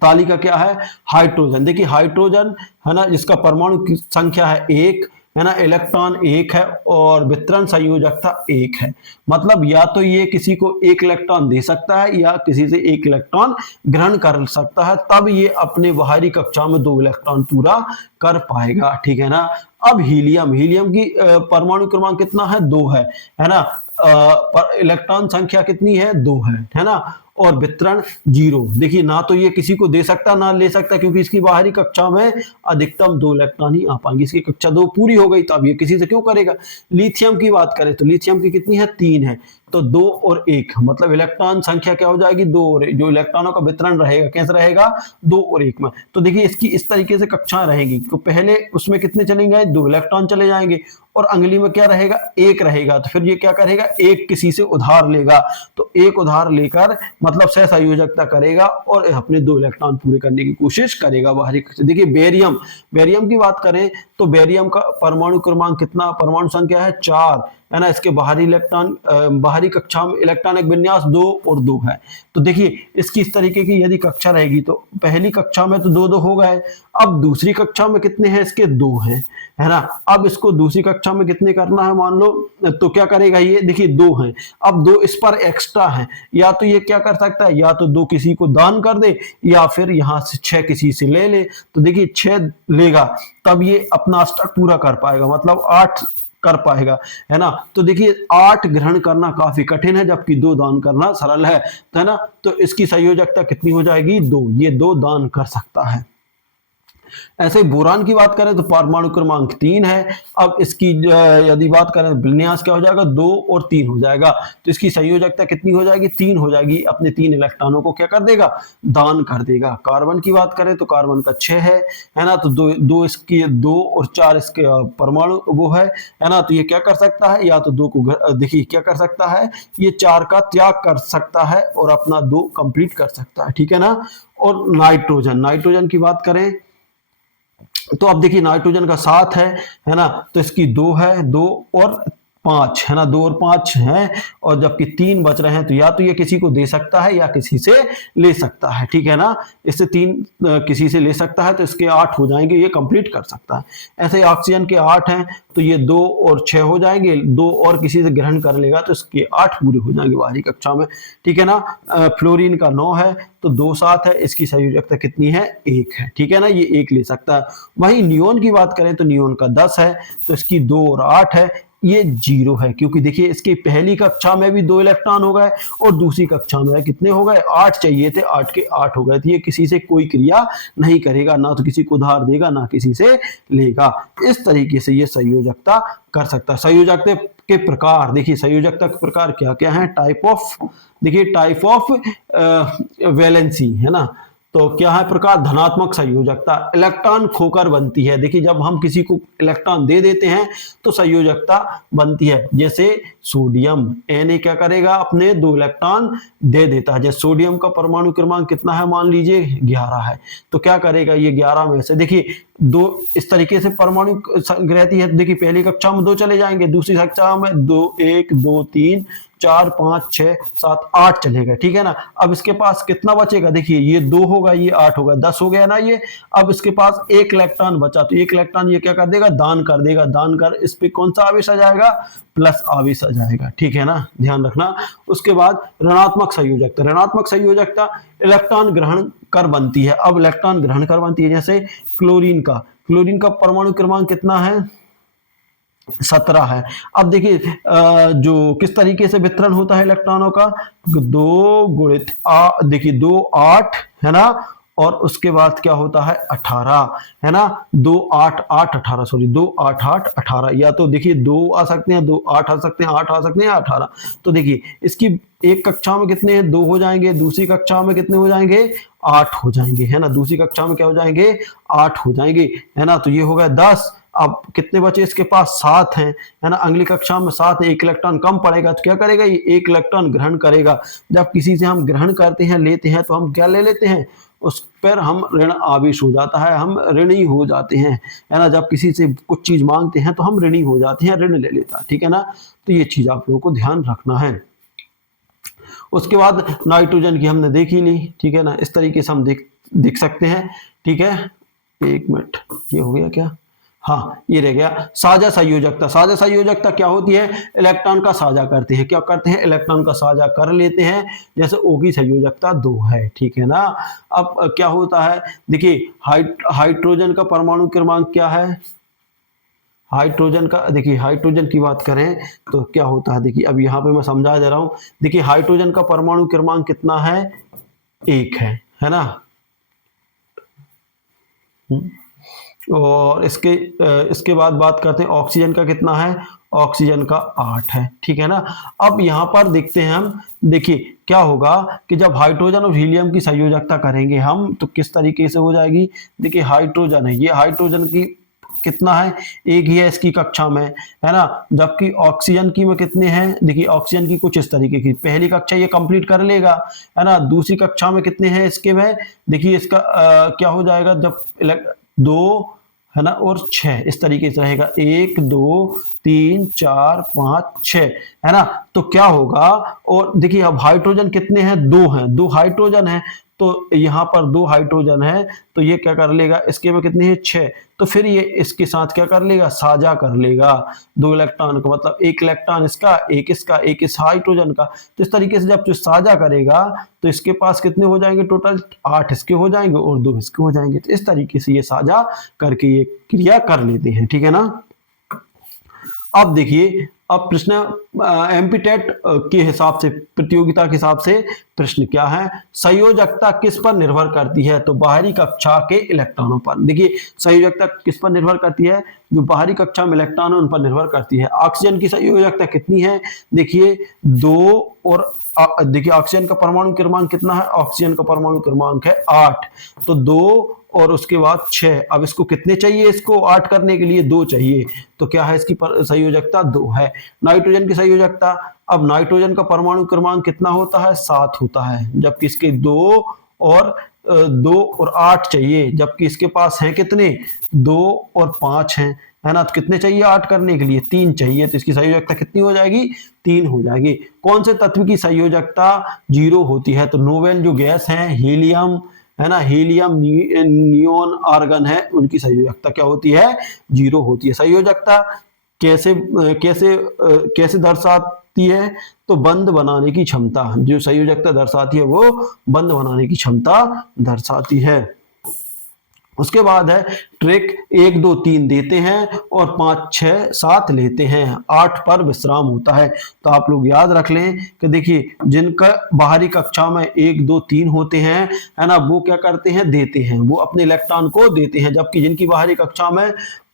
तालिका क्या है, हाइड्रोजन, देखिए हाइड्रोजन, है ना, जिसका परमाणु की संख्या है 1, है ना, इलेक्ट्रॉन 1 है और वितरण संयोजकता 1 है, मतलब या तो ये किसी को 1 इलेक्ट्रॉन दे सकता है या किसी से 1 इलेक्ट्रॉन ग्रहण कर सकता है, तब ये अपने बाहरी कक्षा में 2 इलेक्ट्रॉन पूरा कर पाएगा, ठीक है ना। अब हीलियम, हीलियम की परमाणु क्रमांक कितना है, 2 है ना, इलेक्ट्रॉन संख्या कितनी है, 2 है ना, और वितरण 0। देखिए ना तो ये किसी को दे सकता ना ले सकता, क्योंकि इसकी बाहरी कक्षा में अधिकतम 2 इलेक्ट्रॉन ही आ पाएंगे, इसकी कक्षा 2 पूरी हो गई तो अब ये किसी से क्यों करेगा। लिथियम की बात करें तो लिथियम की कितनी है, 3 है, तो 2 और 1 मतलब इलेक्ट्रॉन संख्या क्या हो जाएगी 2 और 1, जो इलेक्ट्रॉनों का वितरण रहेगा कैसे रहेगा 2 और 1 में। तो देखिए इसकी इस तरीके से कक्षाएं रहेंगी, तो पहले उसमें कितने चलेंगे 2 इलेक्ट्रॉन चले जाएंगे और अगली में क्या रहेगा 1 रहेगा। तो फिर ये क्या करेगा एक किसी से उधार लेगा, तो एक उधार लेकर मतलब सहसंयोजकता करेगा और अपने 2 इलेक्ट्रॉन पूरे करने की कोशिश करेगा बाहरी कक्षा। देखिए बेरियम, बेरियम की बात करें तो बेरियम का परमाणु क्रमांक कितना, परमाणु संख्या है 4 है ना। इसके बाहरी इलेक्ट्रॉन बाहरी कक्षा में इलेक्ट्रॉनिक विन्यास 2 और 2 है। तो देखिए इसकी इस तरीके की यदि कक्षा रहेगी तो पहली कक्षा में तो 2 हो गए, अब दूसरी कक्षा में कितने हैं इसके 2 हैं, है ना। अब इसको दूसरी कक्षा में कितने करना है मान लो, तो क्या करेगा ये देखिए 2 हैं, अब 2 इस पर एक्स्ट्रा है, या तो ये क्या कर सकता है या तो 2 किसी को दान कर दे या फिर यहां से 6 किसी से ले ले। तो देखिए 6 लेगा तब ये अपना अष्टक पूरा कर पाएगा, मतलब 8 कर पाएगा, है ना। तो देखिए 8 ग्रहण करना काफी कठिन है जबकि 2 दान करना सरल है ना। तो इसकी संयोजकता कितनी हो जाएगी 2, ये 2 दान कर सकता है। ऐसे ही बोरान की बात करें तो परमाणु क्रमांक 3 है। अब इसकी यदि बात करें तो विन्यास क्या हो जाएगा 2 और 3 हो जाएगा, तो इसकी संयोजकता कितनी हो जाएगी 3 हो जाएगी। अपने 3 इलेक्ट्रॉनों को क्या कर देगा दान कर देगा। कार्बन की बात करें तो कार्बन का 6 है ना। तो 2 इसकी 2 और 4 इसके परमाणु वो है ना। तो ये क्या कर सकता है या तो 2 को देखिए क्या कर सकता है ये 4 का त्याग कर सकता है और अपना 2 कंप्लीट कर सकता है, ठीक है ना। और नाइट्रोजन, नाइट्रोजन की बात करें तो अब देखिए नाइट्रोजन का 7 है ना। तो इसकी 2 है, 2 और 5 है ना, 2 और 5 है और जबकि 3 बच रहे हैं तो या तो ये किसी को दे सकता है या किसी से ले सकता है, ठीक है ना। इससे 3 किसी से ले सकता है तो इसके 8 हो जाएंगे, ये कंप्लीट कर सकता है। ऐसे ही ऑक्सीजन के 8 हैं तो ये 2 और 6 हो जाएंगे, 2 और किसी से ग्रहण कर लेगा तो इसके 8 पूरे हो जाएंगे बाहरी कक्षा में, ठीक है ना। फ्लोरीन का 9 है तो 2 7 है, इसकी संयोजकता कितनी है 1 है, ठीक है ना, ये 1 ले सकता है। वही नियोन की बात करें तो नियोन का 10 है तो इसकी 2 और 8 है, ये 0 है क्योंकि देखिए इसकी पहली कक्षा में भी 2 इलेक्ट्रॉन हो गए और दूसरी कक्षा में कितने हो गए 8 चाहिए थे, 8 के 8 हो गए। तो ये किसी से कोई क्रिया नहीं करेगा, ना तो किसी को उधार देगा ना किसी से लेगा। इस तरीके से ये संयोजकता कर सकता है। संयोजकता के प्रकार देखिए, संयोजकता के प्रकार क्या क्या है, टाइप ऑफ देखिए टाइप ऑफ वैलेंसी है ना। तो क्या है प्रकार, धनात्मक संयोजकता इलेक्ट्रॉन खोकर बनती है। देखिए जब हम किसी को इलेक्ट्रॉन दे देते हैं तो संयोजकता बनती है। जैसे सोडियम Na क्या करेगा अपने 2 इलेक्ट्रॉन दे देता है। जैसे सोडियम का परमाणु क्रमांक कितना है मान लीजिए 11 है, तो क्या करेगा ये 11 में से देखिए 2 इस तरीके से परमाणु रहती है। देखिए पहली कक्षा में 2 चले जाएंगे, दूसरी कक्षा में 2 1 2 3 4 5 6 7 8 चलेगा, ठीक है ना। अब इसके पास कितना बचेगा देखिए ये 2 होगा ये 8 होगा 10 हो गया ना ये। अब इसके पास 1 इलेक्ट्रॉन बचा तो 1 इलेक्ट्रॉन ये क्या कर देगा दान कर देगा, दान कर इस पे कौन सा आवेश आ जाएगा प्लस आवेश आ जाएगा, ठीक है ना, ध्यान रखना। उसके बाद ऋणात्मक संयोजकता, ऋणात्मक संयोजकता इलेक्ट्रॉन ग्रहण कर बनती है। अब इलेक्ट्रॉन ग्रहण कर बनती है जैसे क्लोरीन का परमाणु क्रमांक कितना है 17 है। अब देखिए जो किस तरीके से वितरण होता है इलेक्ट्रॉनों का 2 गुणित देखिए 2 8 है ना, और उसके बाद क्या होता है 18 है ना, 2 8 8 18 सॉरी 2 8 8 18, या तो देखिए 2 आ सकते हैं 2 8 आ सकते हैं 8 आ सकते हैं 18। तो देखिए इसकी एक कक्षा में कितने 2 हो जाएंगे, दूसरी कक्षा में कितने हो जाएंगे 8 हो जाएंगे, है ना। दूसरी कक्षा में क्या हो जाएंगे 8 हो जाएंगे, है ना। तो ये हो गया 10। अब कितने बचे इसके पास 7 हैं, है ना। अगली कक्षा में 7 है, 1 इलेक्ट्रॉन कम पड़ेगा तो क्या करेगा ये 1 इलेक्ट्रॉन ग्रहण करेगा। जब किसी से हम ग्रहण करते हैं लेते हैं तो हम क्या ले लेते हैं उस पर हम ऋण आवेश हो जाता है, हम ऋणी हो जाते हैं, है ना। जब किसी से कुछ चीज मांगते हैं तो हम ऋणी हो जाते हैं, ऋण ले लेता है, ठीक है ना। तो ये चीज आप लोगों को ध्यान रखना है। उसके बाद नाइट्रोजन की हमने देख ही ली, ठीक है ना। इस तरीके से हम देख सकते हैं, ठीक है। 1 मिनट ये हो गया क्या, हाँ ये रह गया साझा संयोजकता। साझा संयोजकता क्या होती है, इलेक्ट्रॉन का साझा करते हैं, क्या करते हैं इलेक्ट्रॉन का साझा कर लेते हैं। जैसे O की संयोजकता 2 है, ठीक है ना। अब क्या होता है देखिए हाइड्रोजन का परमाणु क्रमांक क्या है, हाइड्रोजन का देखिए हाइड्रोजन की बात करें तो क्या होता है देखिए अब यहाँ पे मैं समझा दे रहा हूँ। देखिए हाइड्रोजन का परमाणु क्रमांक कितना है 1 है ना। और इसके बाद बात करते हैं ऑक्सीजन का कितना है, ऑक्सीजन का 8 है, ठीक है ना। अब यहाँ पर देखते हैं हम, देखिए क्या होगा कि जब हाइड्रोजन और हीलियम की संयोजकता करेंगे हम तो किस तरीके से हो जाएगी। देखिए हाइड्रोजन है, ये हाइड्रोजन की कितना है, एक ही है इसकी कक्षा में, है ना। जबकि ऑक्सीजन की में कितने हैं, देखिए ऑक्सीजन की कुछ इस तरीके की, पहली कक्षा ये कंप्लीट कर लेगा, है ना। दूसरी कक्षा में कितने हैं इसके में, देखिए इसका क्या हो जाएगा, जब 2 है ना और 6 इस तरीके से रहेगा, 1 2 3 4 5 6, है ना। तो क्या होगा, और देखिए अब हाइड्रोजन कितने हैं, 2 हैं, 2 हाइड्रोजन है, तो यहाँ पर 2 हाइड्रोजन है, तो ये क्या कर लेगा, इसके में कितने हैं 6, तो फिर ये इसके साथ क्या कर लेगा, साझा कर लेगा 2 इलेक्ट्रॉन को, मतलब 1 इलेक्ट्रॉन इसका, एक इस हाइड्रोजन का। तो इस तरीके से जब जो साझा करेगा तो इसके पास कितने हो जाएंगे, टोटल 8 इसके हो जाएंगे और 2 इसके हो जाएंगे। तो इस तरीके से ये साझा करके ये क्रिया कर लेते हैं, ठीक है ना। अब देखिए, अब प्रश्न एमपीटेट के हिसाब से, प्रतियोगिता के हिसाब से प्रश्न क्या है, संयोजकता किस पर निर्भर करती है, तो बाहरी कक्षा के इलेक्ट्रॉनों पर। देखिए संयोजकता किस पर निर्भर करती है, जो बाहरी कक्षा में इलेक्ट्रॉन है उन पर निर्भर करती है। ऑक्सीजन की संयोजकता कितनी है, देखिए 2, और देखिए ऑक्सीजन का परमाणु क्रमांक कितना है, ऑक्सीजन का परमाणु क्रमांक है 8, तो 2 और उसके बाद 6। अब इसको कितने चाहिए, इसको 8 करने के लिए 2 चाहिए, तो क्या है इसकी संयोजकता 2 है। नाइट्रोजन की संयोजकता, अब नाइट्रोजन का परमाणु क्रमांक कितना होता है, 7 होता है, जबकि इसके 2 और 8 चाहिए, जबकि इसके पास है कितने, 2 और 5 हैं, है ना। तो कितने चाहिए 8 करने के लिए, 3 चाहिए, तो इसकी संयोजकता कितनी हो जाएगी, 3 हो जाएगी। कौन से तत्व की संयोजकता 0 होती है, तो नोबेल जो गैस है, हीलियम, है ना, हीलियम नियोन आर्गन है, उनकी संयोजकता क्या होती है, 0 होती है। संयोजकता कैसे कैसे कैसे दर्शाती है, तो बंध बनाने की क्षमता, जो संयोजकता दर्शाती है वो बंध बनाने की क्षमता दर्शाती है। उसके बाद है ट्रिक, 1 2 3 देते हैं और 5 6 7 लेते हैं, 8 पर विश्राम होता है। तो आप लोग याद रख लें कि देखिए जिनका बाहरी कक्षा में 1 2 3 होते हैं, है ना, वो क्या करते हैं, देते हैं, वो अपने इलेक्ट्रॉन को देते हैं, जबकि जिनकी बाहरी कक्षा में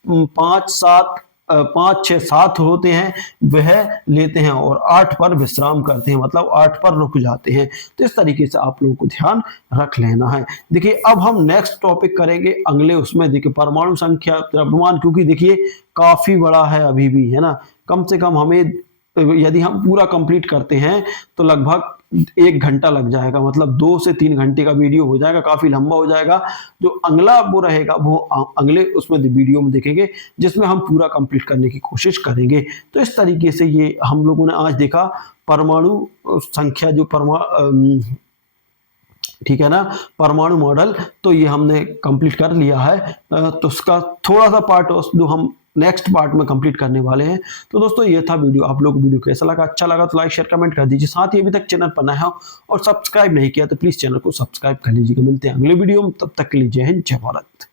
5 6 7 होते हैं वह लेते हैं और 8 पर विश्राम करते हैं, मतलब 8 पर रुक जाते हैं। तो इस तरीके से आप लोगों को ध्यान रख लेना है। देखिए अब हम नेक्स्ट टॉपिक करेंगे अगले उसमें, देखिए परमाणु संख्या द्रव्यमान, क्योंकि देखिए काफी बड़ा है अभी भी, है ना। कम से कम हमें, यदि हम पूरा कंप्लीट करते हैं तो लगभग 1 घंटा लग जाएगा, मतलब 2 से 3 घंटे का वीडियो हो जाएगा, काफी लंबा हो जाएगा। जो अगला वो रहेगा वो अगले उसमें वीडियो में देखेंगे, जिसमें हम पूरा कंप्लीट करने की कोशिश करेंगे। तो इस तरीके से ये हम लोगों ने आज देखा परमाणु संख्या, जो ठीक है ना, परमाणु मॉडल, तो ये हमने कंप्लीट कर लिया है। तो उसका थोड़ा सा पार्ट जो हम नेक्स्ट पार्ट में कंप्लीट करने वाले हैं। तो दोस्तों ये था वीडियो, आप लोग को वीडियो कैसा लगा, अच्छा लगा तो लाइक शेयर कमेंट कर दीजिए। साथ ही अभी तक चैनल पर नया हो और सब्सक्राइब नहीं किया तो प्लीज चैनल को सब्सक्राइब कर लीजिएगा। मिलते हैं अगले वीडियो में, तब तक के लिए जय हिंद जय भारत।